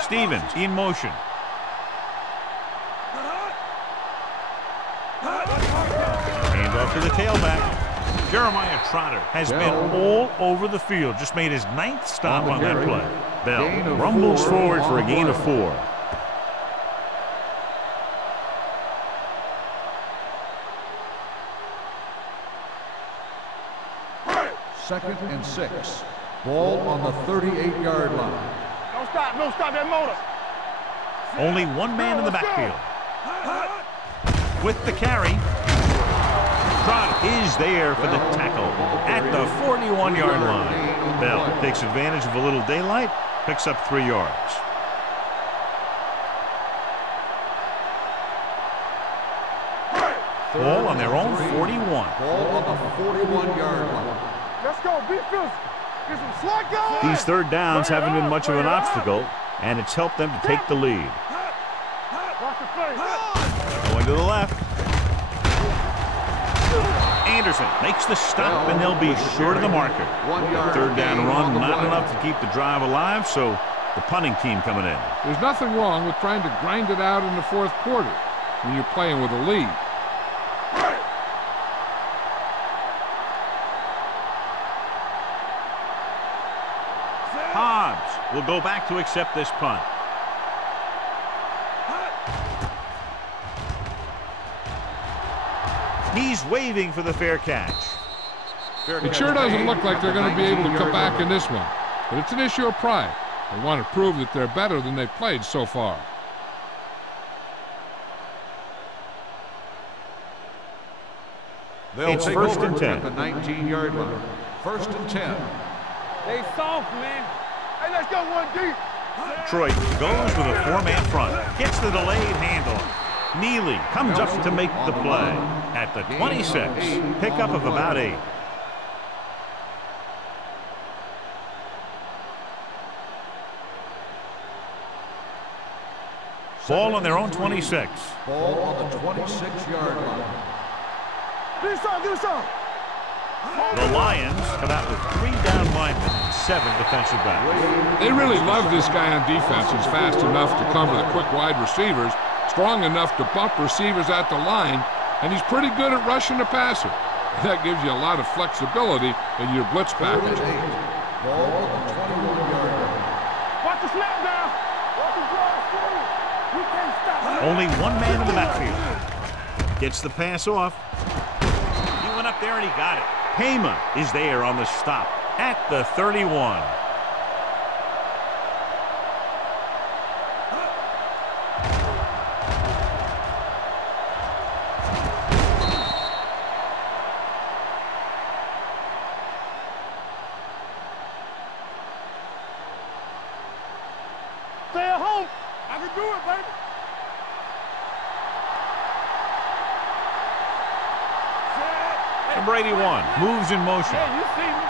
Stevens in motion. Hand off to the tailback. Jeremiah Trotter has been all over the field. Just made his 9th stop on that play. Bell rumbles forward for a gain of 4. Second and 6. Ball on the 38-yard line. Don't stop that motor. Only one man in the backfield. With the carry, Trotter is there for the tackle at the 41-yard line. Bell takes advantage of a little daylight, picks up 3 yards. Ball on their own 41. Ball on the 41-yard line. Let's go. Be physical. Get some slack going. These third downs haven't been much of an obstacle, and it's helped them to take the lead. Watch the face. Going to the left. Anderson makes the stop, and they'll be short of the marker. Third down run, not enough to keep the drive alive, so the punting team coming in. There's nothing wrong with trying to grind it out in the 4th quarter when you're playing with a lead. Hobbs will go back to accept this punt. He's waving for the fair catch. It sure doesn't look like they're going to be able to come back in this one, but it's an issue of pride. They want to prove that they're better than they've played so far. They'll It's take first over and 10. at the 19-yard line. First and 10. They soft, man. Hey, let's go 1D. Detroit goes with a four-man front. Gets the delayed handoff. Neely comes up to make the play. At the 26, pickup of about 8. Ball on their own 26. Ball on the 26-yard line. Do some. The Lions come out with 3 down linemen and 7 defensive backs. They really love this guy on defense. He's fast enough to cover the quick wide receivers, strong enough to bump receivers at the line, and he's pretty good at rushing the passer. That gives you a lot of flexibility in your blitz package. Ball on the 21-yard line. Watch the snap down. Watch the draw through. We can't stop. Only 1 man in the backfield. Gets the pass off. He went up there and he got it. Payma is there on the stop at the 31. Stay at home. I can do it, baby. Number 81 moves in motion. Yeah, you see me.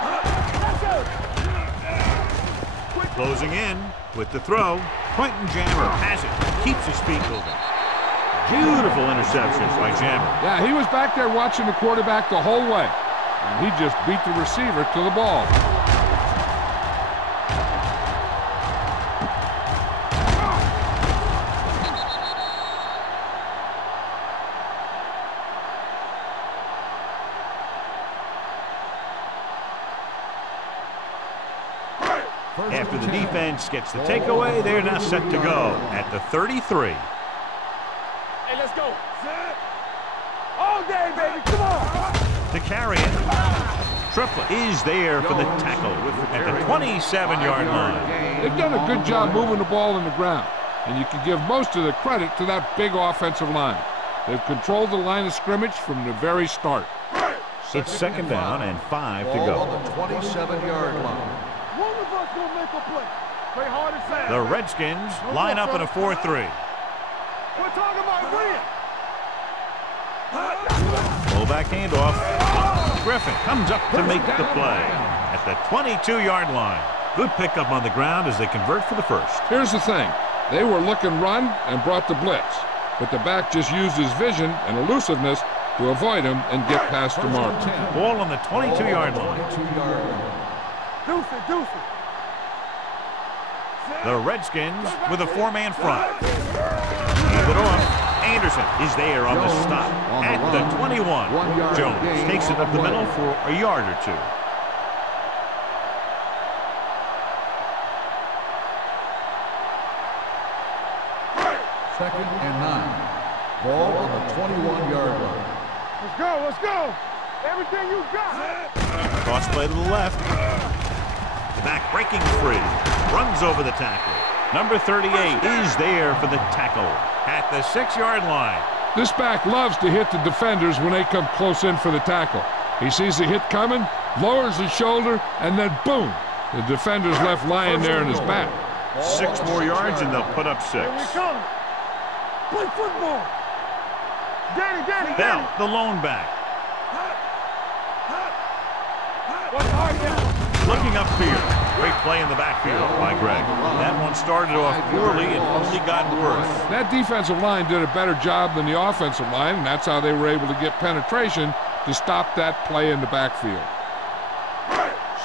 Let's go. Closing in with the throw. Quentin Jammer has it. Keeps his feet moving. Beautiful interception by Jammer. Yeah, he was back there watching the quarterback the whole way, and he just beat the receiver to the ball. After the defense gets the takeaway, they're now set to go at the 33. Hey, let's go. All day, baby. Come on. To carry it. Triplett is there for the tackle at the 27-yard line. They've done a good job moving the ball in the ground, and you can give most of the credit to that big offensive line. They've controlled the line of scrimmage from the very start. It's second down and 5 to Ball go. on the 27-yard line. One of us gonna make a play. Play hard and fast. The Redskins line up in a 4-3. We're talking about winning. Fullback handoff. Griffin comes up to make the play at the 22-yard line. Good pickup on the ground as they convert for the first. Here's the thing. They were looking run and brought the blitz, but the back just used his vision and elusiveness to avoid him and get past the mark. Ball on the 22-yard line. 22-yard line. Deuce it. The Redskins with a 4-man front. Hand it off. Anderson is there on the stop at the 21. Jones takes it up the middle for a yard or 2. Second and 9. Ball on the 21-yard line. Let's go. Everything you got. Cross play to the left. The back breaking free. Runs over the tackle. Number 38 is there for the tackle at the 6-yard line. This back loves to hit the defenders when they come close in for the tackle. He sees the hit coming, lowers his shoulder, and then boom, the defender's left lying there in his back. 6 more yards and they'll put up 6. Here we come. Play football. Danny. Bell, the lone back. Watch the hard down. Looking upfield. Great play in the backfield by Greg. That one started off poorly and only got worse. That defensive line did a better job than the offensive line, and that's how they were able to get penetration to stop that play in the backfield.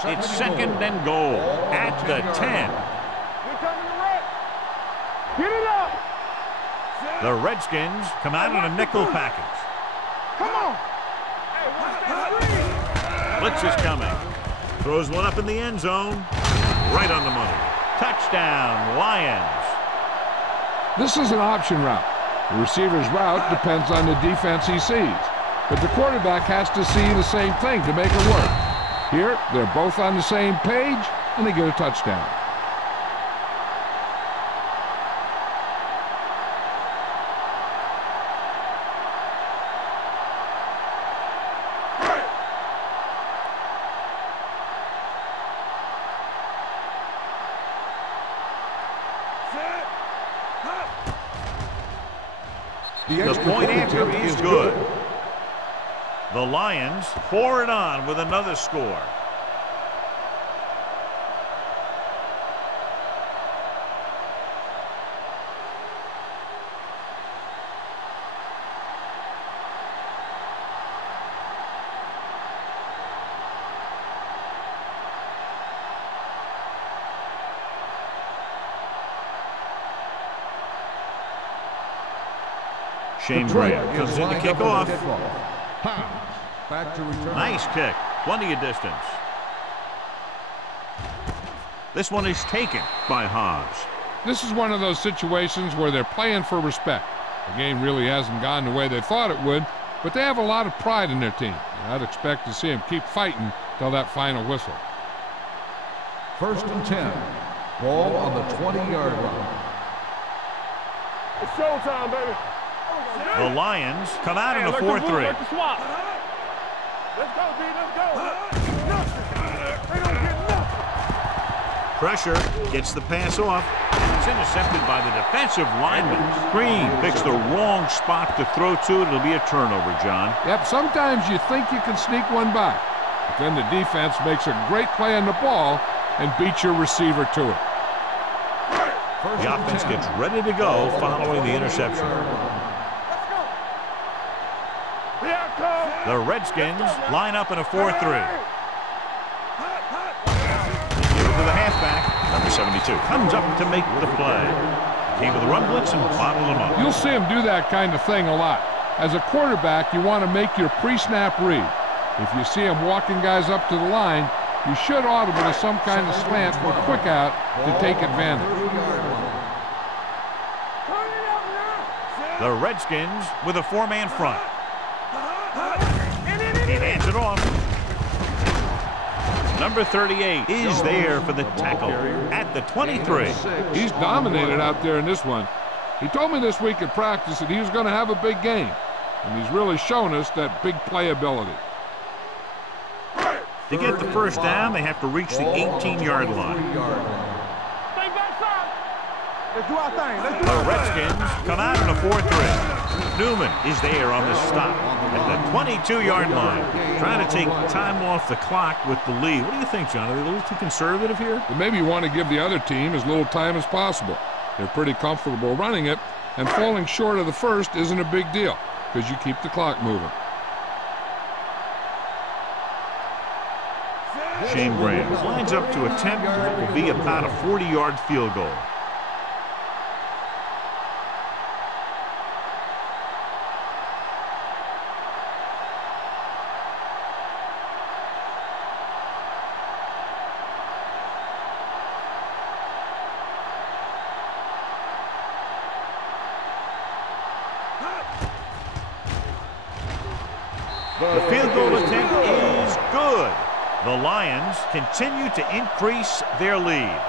It's second and goal at the 10. We're coming to red. Get it up. The Redskins come out in a nickel package. Come on. Hey, watch that screen. Blitz is coming. Throws one up in the end zone. Right on the money. Touchdown, Lions. This is an option route. The receiver's route depends on the defense he sees, but the quarterback has to see the same thing to make it work. Here, they're both on the same page, and they get a touchdown. The point answer is good. The Lions pour it on with another score. Shane Graham comes in to kick off. Back to return. Nice kick. Plenty of distance. This one is taken by Hobbs. This is one of those situations where they're playing for respect. The game really hasn't gone the way they thought it would, but they have a lot of pride in their team. And I'd expect to see them keep fighting till that final whistle. 1st and 10. Ball on the 20-yard line. It's showtime, baby. The Lions come out in a 4-3. Let's go, D. Let's go. They don't get nothing. Pressure gets the pass off. It's intercepted by the defensive lineman. Green picks the wrong spot to throw to. It'll be a turnover, John. Yep, sometimes you think you can sneak one by, but then the defense makes a great play on the ball and beats your receiver to it. The offense gets ready to go following the interception. The Redskins line up in a 4-3. Give it to the halfback. Number 72 comes up to make the play. Came with the run blitz and bottled them up. You'll see him do that kind of thing a lot. As a quarterback, you want to make your pre-snap read. If you see him walking guys up to the line, you should audible to some kind of slant or quick out to take advantage. The Redskins with a 4-man front. He hands it off. Number 38 is there for the tackle at the 23. He's dominated out there in this one. He told me this week at practice that he was going to have a big game, and he's really shown us that big playability. To get the first down, they have to reach the 18-yard line. The Redskins come out in a 4-3. Newman is there on the stop at the 22-yard line, trying to take time off the clock with the lead. What do you think, John? Are they a little too conservative here? Well, maybe you want to give the other team as little time as possible. They're pretty comfortable running it, and falling short of the first isn't a big deal because you keep the clock moving. Shane Graham lines up to attempt what will be about a 40-yard field goal. The field goal attempt is good. The Lions continue to increase their lead.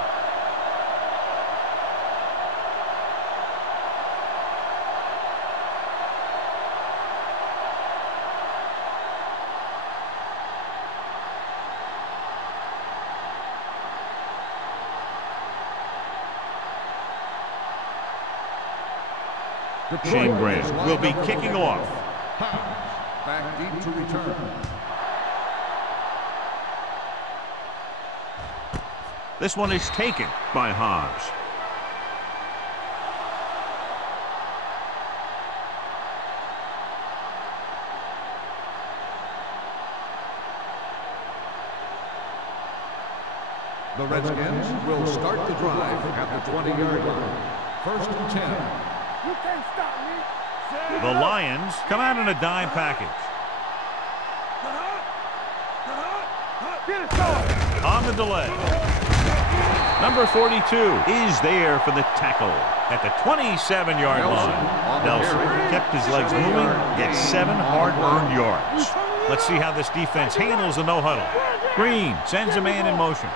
Shane Graham will be kicking off. Back deep to return. This one is taken by Hobbs. The Redskins will start the drive at the 20-yard line. 1st and 10. You can't stop me. The Lions come out in a dime package. Get it going. On the delay. Number 42 is there for the tackle at the 27-yard line. Nelson kept his legs moving, gets 7 hard-earned yards. Let's see how this defense handles the no-huddle. Green sends a man in motion.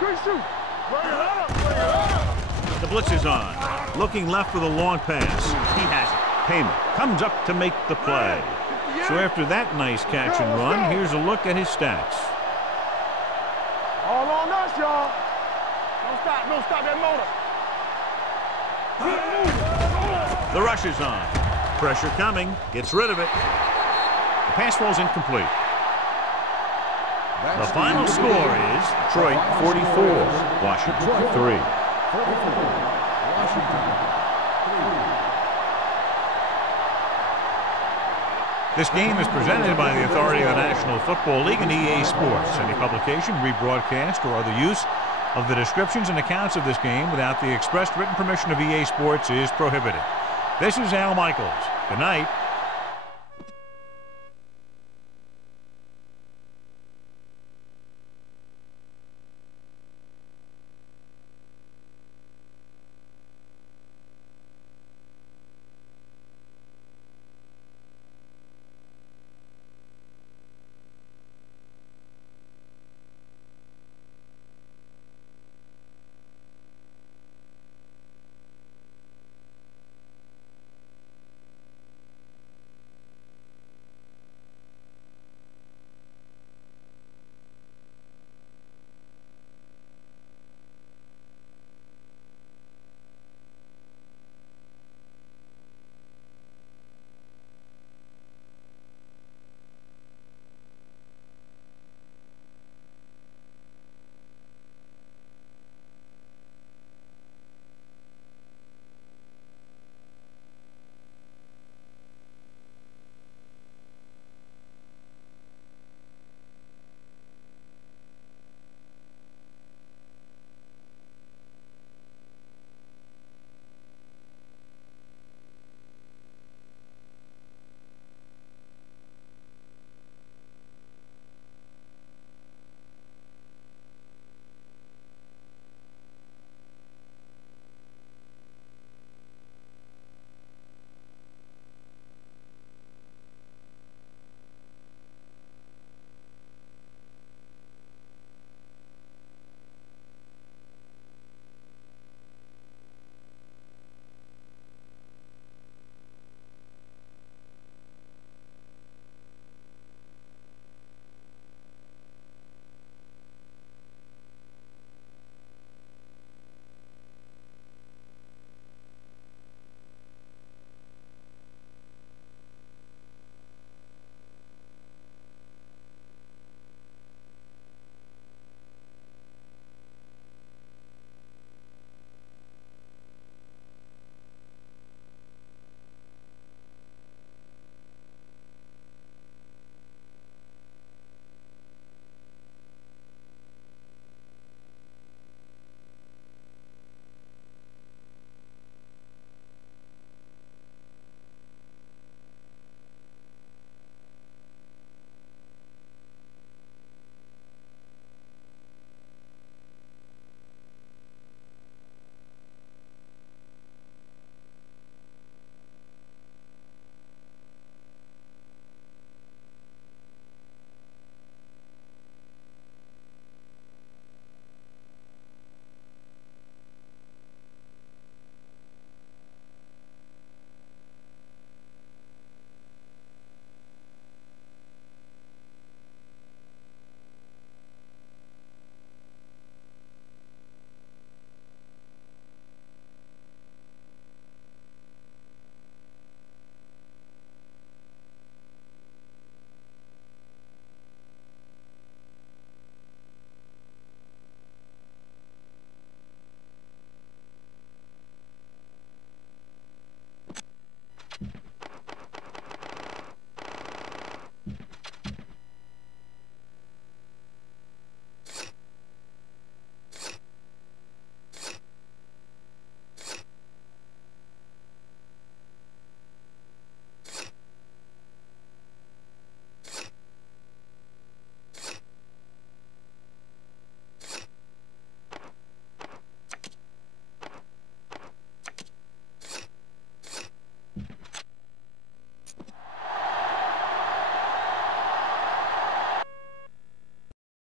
Good shoot. Bring it up. Bring it up. The blitz is on. Looking left with a long pass. He has it. Payment comes up to make the play. So after that nice catch and run, here's a look at his stats. All on us, y'all. Don't stop that motor. The rush is on. Pressure coming. Gets rid of it. The pass falls incomplete. The final score is Detroit 44, Washington 3. This game is presented by the authority of the National Football League and EA Sports. Any publication, rebroadcast, or other use of the descriptions and accounts of this game without the expressed written permission of EA Sports is prohibited. This is Al Michaels. Good night.